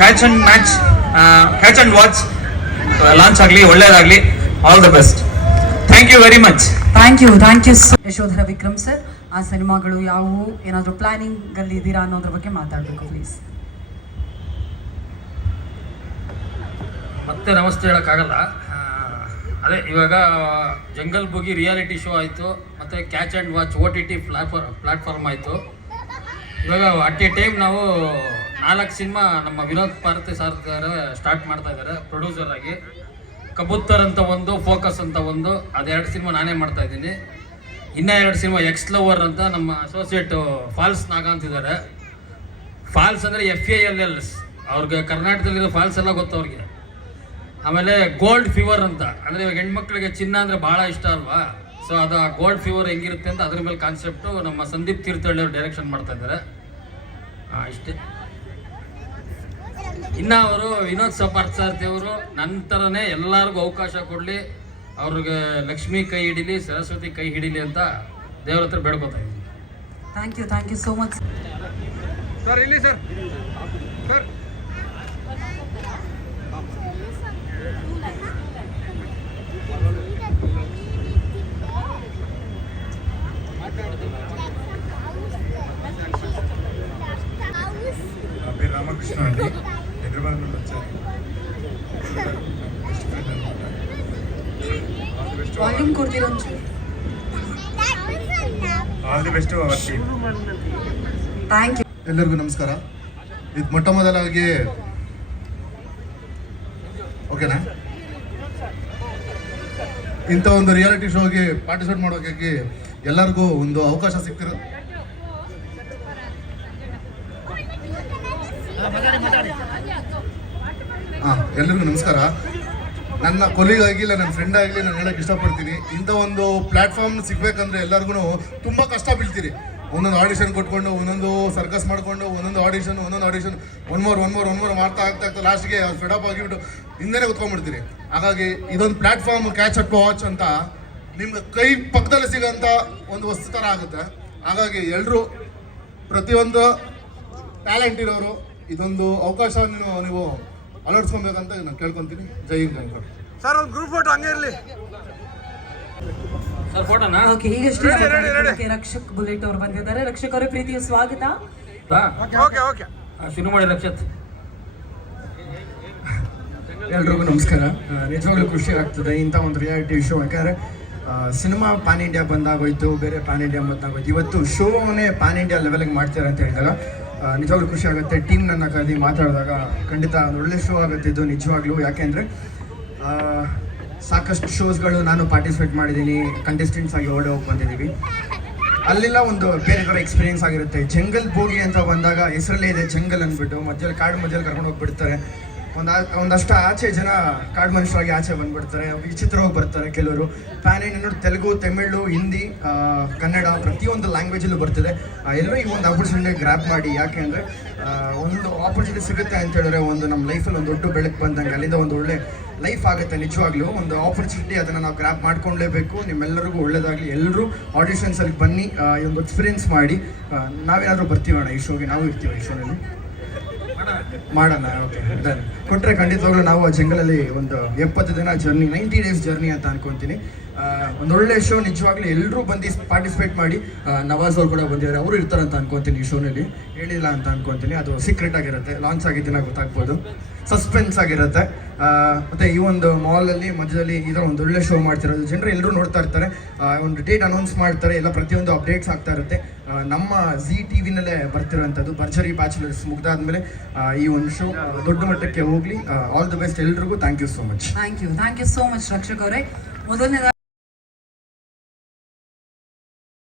ಕ್ಯಾಚ್ ಅಂಡ್ ವಾಚ್ ಲಾಂಚ್ ಆಗಲಿ, ಒಳ್ಳೇದಾಗಲಿ, all the best. Thank you very much. Thank you Yashodhara Vikram sir. ಆ ಸಿನಿಮಾಗಳು ಯಾವುವು, ಏನಾದರೂ ಪ್ಲಾನಿಂಗ್ ಅಲ್ಲಿ ಇದ್ದೀರಾ ಅನ್ನೋದ್ರ ಬಗ್ಗೆ ಮಾತಾಡಬೇಕು ಪ್ಲೀಸ್. ಮತ್ತೆ ನಮಸ್ತೆ ಹೇಳೋಕ್ಕಾಗಲ್ಲ. ಅದೇ ಇವಾಗ ಜಂಗಲ್ ಬೂಗಿ ರಿಯಾಲಿಟಿ ಶೋ ಆಯಿತು, ಮತ್ತು catch and watch OTT platform ಆಯಿತು. ಇವಾಗ ಅಟ್ ಎ ಟೈಮ್ ನಾವು 4 ಸಿನಿಮಾ ನಮ್ಮ ವಿನೋದ್ ಪಾರ್ತೆ ಸರ್ ಸ್ಟಾರ್ಟ್ ಮಾಡ್ತಾ ಇದ್ದಾರೆ ಪ್ರೊಡ್ಯೂಸರ್ ಆಗಿ. ಕಬೂತರ್ ಅಂತ ಒಂದು, ಫೋಕಸ್ ಅಂತ ಒಂದು, ಅದು 2 ಸಿನಿಮಾ ನಾನೇ ಮಾಡ್ತಾ ಇದ್ದೀನಿ. ಇನ್ನೂ 2 ಸಿನಿಮಾ ಎಕ್ಸ್ ಲವರ್ ಅಂತ ನಮ್ಮ ಅಸೋಸಿಯೇಟ್ ಫಾಲ್ಸ್ ನಾಗ ಅಂತಿದ್ದಾರೆ. ಫಾಲ್ಸ್ ಅಂದರೆ FALL, ಅವ್ರಿಗೆ ಕರ್ನಾಟಕದಲ್ಲಿರೋ ಫಾಲ್ಸ್ ಎಲ್ಲ ಗೊತ್ತು ಅವ್ರಿಗೆ. ಆಮೇಲೆ ಗೋಲ್ಡ್ ಫೀವರ್ ಅಂತ, ಅಂದರೆ ಇವಾಗ ಹೆಣ್ಮಕ್ಳಿಗೆ ಚಿನ್ನ ಅಂದರೆ ಭಾಳ ಇಷ್ಟ ಅಲ್ವಾ? ಸೊ ಅದು ಆ ಗೋಲ್ಡ್ ಫೀವರ್ ಹೆಂಗಿರುತ್ತೆ ಅಂತ ಅದ್ರ ಮೇಲೆ ಕಾನ್ಸೆಪ್ಟು ನಮ್ಮ ಸಂದೀಪ್ ತೀರ್ಥಹಳ್ಳಿ ಅವರು ಡೈರೆಕ್ಷನ್ ಮಾಡ್ತಾ ಇದ್ದಾರೆ. ಇಷ್ಟೇ. ಇನ್ನು ಅವರು ವಿನೋದ್ ಸಪಾರ್ಥಸಾರಥಿ ಅವರು ನನ್ನ ಥರನೇ ಎಲ್ಲರಿಗೂ ಅವಕಾಶ ಕೊಡಲಿ, ಅವ್ರಿಗೆ ಲಕ್ಷ್ಮಿ ಕೈ ಹಿಡೀಲಿ, ಸರಸ್ವತಿ ಕೈ ಹಿಡೀಲಿ ಅಂತ ದೇವ್ರ ಹತ್ರ ಬೇಡ್ಕೊತಾ ಇದ್ದೀನಿ. Thank you so much sir. ಇಲ್ಲಿ ಸರ್ రామకృష్ణ అండి, హైదరాబాద్ నుండి వచ్చారు. ವಾಲ್ಯೂಮ್ ಕೊಡ್ತೀರಾ? ಆಲ್ ದಿ ಬೆಸ್ಟ್ ಅವರ್ ಟೀಮ್. Thank you. ಎಲ್ಲರಿಗೂ ನಮಸ್ಕಾರ. ಇದು ಮೊಟ್ಟ ಮೊದಲಾಗಿ ಓಕೆನಾ, ಇಂಥ ಒಂದು ರಿಯಾಲಿಟಿ ಶೋಗೆ ಪಾರ್ಟಿಸಿಪೇಟ್ ಮಾಡೋಕ್ಕೆ ಎಲ್ಲರಿಗೂ ಒಂದು ಅವಕಾಶ ಸಿಗ್ತಿರೋ. ಎಲ್ಲರಿಗೂ ನಮಸ್ಕಾರ. ನನ್ನ ಕೊಲೀಗ್ ಆಗಿಲ್ಲ, ನನ್ನ ಫ್ರೆಂಡ್ ಆಗಲಿ, ನಾನು ಹೇಳಕ್ಕೆ ಇಷ್ಟಪಡ್ತೀನಿ, ಇಂಥ ಒಂದು ಪ್ಲ್ಯಾಟ್ಫಾರ್ಮ್ ಸಿಗ್ಬೇಕಂದ್ರೆ ಎಲ್ಲರಿಗೂ ತುಂಬ ಕಷ್ಟ ಬೀಳ್ತೀರಿ. ಒಂದೊಂದು ಆಡಿಷನ್ ಕೊಟ್ಕೊಂಡು, ಒಂದೊಂದು ಸರ್ಕಸ್ ಮಾಡಿಕೊಂಡು, ಒಂದೊಂದು ಆಡಿಷನ್ ಒನ್ ಮೋರ್ ಮಾಡ್ತಾ ಆಗ್ತಾ ಲಾಸ್ಟ್ಗೆ ಫೆಡಪ್ ಆಗಿಬಿಟ್ಟು ಹಿಂದೆನೇ ಕುತ್ಕೊಂಡ್ಬಿಡ್ತೀರಿ. ಹಾಗಾಗಿ ಇದೊಂದು ಪ್ಲ್ಯಾಟ್ಫಾರ್ಮ್ ಕ್ಯಾಚ್ ಅಟ್ ವಾಚ್ ಅಂತ ನಿಮ್ಗೆ ಕೈ ಪಕ್ಕದಲ್ಲಿ ಸಿಗೋಂಥ ಒಂದು ವಸ್ತು ಥರ ಆಗುತ್ತೆ. ಹಾಗಾಗಿ ಎಲ್ಲರೂ, ಪ್ರತಿಯೊಂದು ಟ್ಯಾಲೆಂಟ್ ಇರೋರು ಇದೊಂದು ಅವಕಾಶ ನೀವು ಅಳವಡಿಸ್ಕೊಬೇಕಂತ ನಾನು ಕೇಳ್ಕೊತೀನಿ. ಜೈ ಹಿಂದ್, ಜೈ ಕರ್ನಾಟಕ. ಸರ್ ಒಂದು ಗ್ರೂಪ್ ಫೋಟೋ ಹಂಗೆ ಇರಲಿ ಸರ್. ಫೋಟೋನಾ? ಓಕೆ, ಈಗಷ್ಟೇ ರಕ್ಷಕ್ ಬುಲೆಟ್ ಅವರು ಬಂದಿದ್ದಾರೆ. ರಕ್ಷಕ್ ಅವರೇ, ಪ್ರೀತಿಯ ಸ್ವಾಗತ. ಓಕೆ ಶುರು ಮಾಡಿ ರಕ್ಷತ್. ಎಲ್ರಿಗೂ ನಮಸ್ಕಾರ. ನಿಜವಾಗ್ಲೂ ಖುಷಿ ಆಗ್ತದೆ ಇಂಥ ಒಂದು ರಿಯಾಲಿಟಿ ಶೋ. ಯಾಕಂದರೆ ಸಿನಿಮಾ ಪ್ಯಾನ್ ಇಂಡಿಯಾ ಬಂದಾಗೋಯ್ತು, ಬೇರೆ ಪ್ಯಾನ್ ಇಂಡಿಯಾ ಬಂದಾಗೋಯ್ತು. ಇವತ್ತು ಶೋನೇ ಪ್ಯಾನ್ ಇಂಡಿಯಾ ಲೆವೆಲ್ಗೆ ಮಾಡ್ತಾರೆ ಅಂತ ಹೇಳಿದಾಗ ನಿಜವಾಗ್ಲೂ ಖುಷಿ ಆಗುತ್ತೆ. ಟೀಮ್ ನನ್ನ ಕರೆದಿ ಮಾತಾಡಿದಾಗ ಖಂಡಿತ ಒಂದು ಒಳ್ಳೆ ಶೋ ಆಗುತ್ತೆ ಇದು ನಿಜವಾಗ್ಲೂ. ಯಾಕೆಂದರೆ ಸಾಕಷ್ಟು ಶೋಸ್ಗಳು ನಾನು ಪಾರ್ಟಿಸಿಪೇಟ್ ಮಾಡಿದ್ದೀನಿ, ಕಂಟೆಸ್ಟೆಂಟ್ಸ್ ಆಗಿ ಓಡಿ ಹೋಗಿ ಬಂದಿದ್ದೀವಿ. ಅಲ್ಲೆಲ್ಲ ಒಂದು ಬೇರೆ ಥರ ಎಕ್ಸ್ಪೀರಿಯನ್ಸ್ ಆಗಿರುತ್ತೆ. ಜಂಗಲ್ ಬೋಗಿ ಅಂತ ಬಂದಾಗ ಹೆಸರಲ್ಲೇ ಇದೆ ಜಂಗಲ್ ಅಂದ್ಬಿಟ್ಟು, ಕಾಡು ಮಧ್ಯದಲ್ಲಿ ಕರ್ಕೊಂಡು ಹೋಗ್ಬಿಡ್ತಾರೆ. ಒಂದಷ್ಟು ಆಚೆ ಜನ ಕಾಡು ಮನುಷ್ಯರಾಗಿ ಆಚೆ ಬಂದ್ಬಿಡ್ತಾರೆ, ವಿಚಿತ್ರವಾಗಿ ಬರ್ತಾರೆ ಕೆಲವರು. ಪ್ಯಾನ್ ಇಂಡಿಯಾ ತೆಲುಗು, ತಮಿಳು, ಹಿಂದಿ, ಕನ್ನಡ ಪ್ರತಿಯೊಂದು ಲ್ಯಾಂಗ್ವೇಜಲ್ಲೂ ಬರ್ತಿದೆ. ಎಲ್ಲರೂ ಈ ಒಂದು ಆಪರ್ಚುನಿಟಿ ಗ್ರ್ಯಾಪ್ ಮಾಡಿ. ಯಾಕೆ ಅಂದರೆ ಒಂದು ಆಪರ್ಚುನಿಟಿ ಸಿಗುತ್ತೆ ಅಂತ ಹೇಳಿದ್ರೆ ಒಂದು ನಮ್ಮ ಲೈಫಲ್ಲಿ ಒಂದು ದೊಡ್ಡ ಬೆಳಕು ಬಂದಂಗೆ, ಅಲ್ಲಿಂದ ಒಂದು ಒಳ್ಳೆ ಲೈಫ್ ಆಗುತ್ತೆ. ನಿಜವಾಗ್ಲೂ ಒಂದು ಆಪರ್ಚುನಿಟಿ, ಅದನ್ನು ನಾವು ಗ್ರ್ಯಾಪ್ ಮಾಡ್ಕೊಳ್ಳೇಬೇಕು. ನಿಮ್ಮೆಲ್ಲರಿಗೂ ಒಳ್ಳೇದಾಗಲಿ. ಎಲ್ಲರೂ ಆಡಿಷನ್ಸಲ್ಲಿ ಬನ್ನಿ, ಈ ಒಂದು ಎಕ್ಸ್ಪೀರಿಯನ್ಸ್ ಮಾಡಿ. ನಾವೇನಾದರೂ ಬರ್ತೀವಣ್ಣ ಈ ಶೋಗೆ, ನಾವು ಇರ್ತೀವಿ ಈ ಶೋನಲ್ಲಿ ಮಾಡೋಣ. Okay, done. ಕೊಟ್ಟರೆ ಖಂಡಿತವಾಗ್ಲೂ ನಾವು ಆ ಜಂಗಲಲ್ಲಿ ಒಂದು 70 ದಿನ ಜರ್ನಿ, 90 ಡೇಸ್ ಜರ್ನಿ ಅಂತ ಅನ್ಕೊತೀನಿ. ಒಂದೊಳ್ಳೆ ಶೋ, ನಿಜವಾಗ್ಲೂ ಎಲ್ಲರೂ ಬಂದು ಪಾರ್ಟಿಸಿಪೇಟ್ ಮಾಡಿ. ನವಾಜ್ ಅವ್ರು ಕೂಡ ಬಂದಿದ್ದಾರೆ, ಅವರು ಇರ್ತಾರಂತ ಅನ್ಕೊತೀನಿ ಈ ಶೋನಲ್ಲಿ. ಹೇಳಿಲ್ಲ ಅಂತ ಅನ್ಕೊತೀನಿ, ಅದು ಸೀಕ್ರೆಟ್ ಆಗಿರುತ್ತೆ. ಲಾಂಚ್ ಆಗಿದ್ದಿನ ಗೊತ್ತಾಗ್ಬೋದು, ಸಸ್ಪೆನ್ಸ್ ಆಗಿರುತ್ತೆ. ಮತ್ತು ಈ ಒಂದು ಮಾಲಲ್ಲಿ ಮಧ್ಯದಲ್ಲಿ ಇದರ ಒಂದು ಒಳ್ಳೆ ಶೋ ಮಾಡ್ತಿರೋದು, ಜನರು ಎಲ್ಲರೂ ನೋಡ್ತಾ ಇರ್ತಾರೆ. ಒಂದು ಡೇಟ್ ಅನೌನ್ಸ್ ಮಾಡ್ತಾರೆ, ಎಲ್ಲ ಪ್ರತಿಯೊಂದು ಅಪ್ಡೇಟ್ಸ್ ಆಗ್ತಾ ಇರುತ್ತೆ. ನಮ್ಮ ಜಿ ಟಿವಿನಲ್ಲೇ ಬರ್ತಿರೋಂಥದ್ದು. ಭರ್ಜರಿ ಬ್ಯಾಚುಲರ್ಸ್ ಮುಗ್ದಾದ್ಮೇಲೆ ಈ ಒಂದು ಶೋ ದೊಡ್ಡ ಮಟ್ಟಕ್ಕೆ ಹೋಗಲಿ. ಆಲ್ ದಿ ಬೆಸ್ಟ್ ಎಲ್ರಿಗೂ. Thank you so much. Thank you so much Rakshak ಅವರೇ. ಮೊದಲನೇದಾಗಿ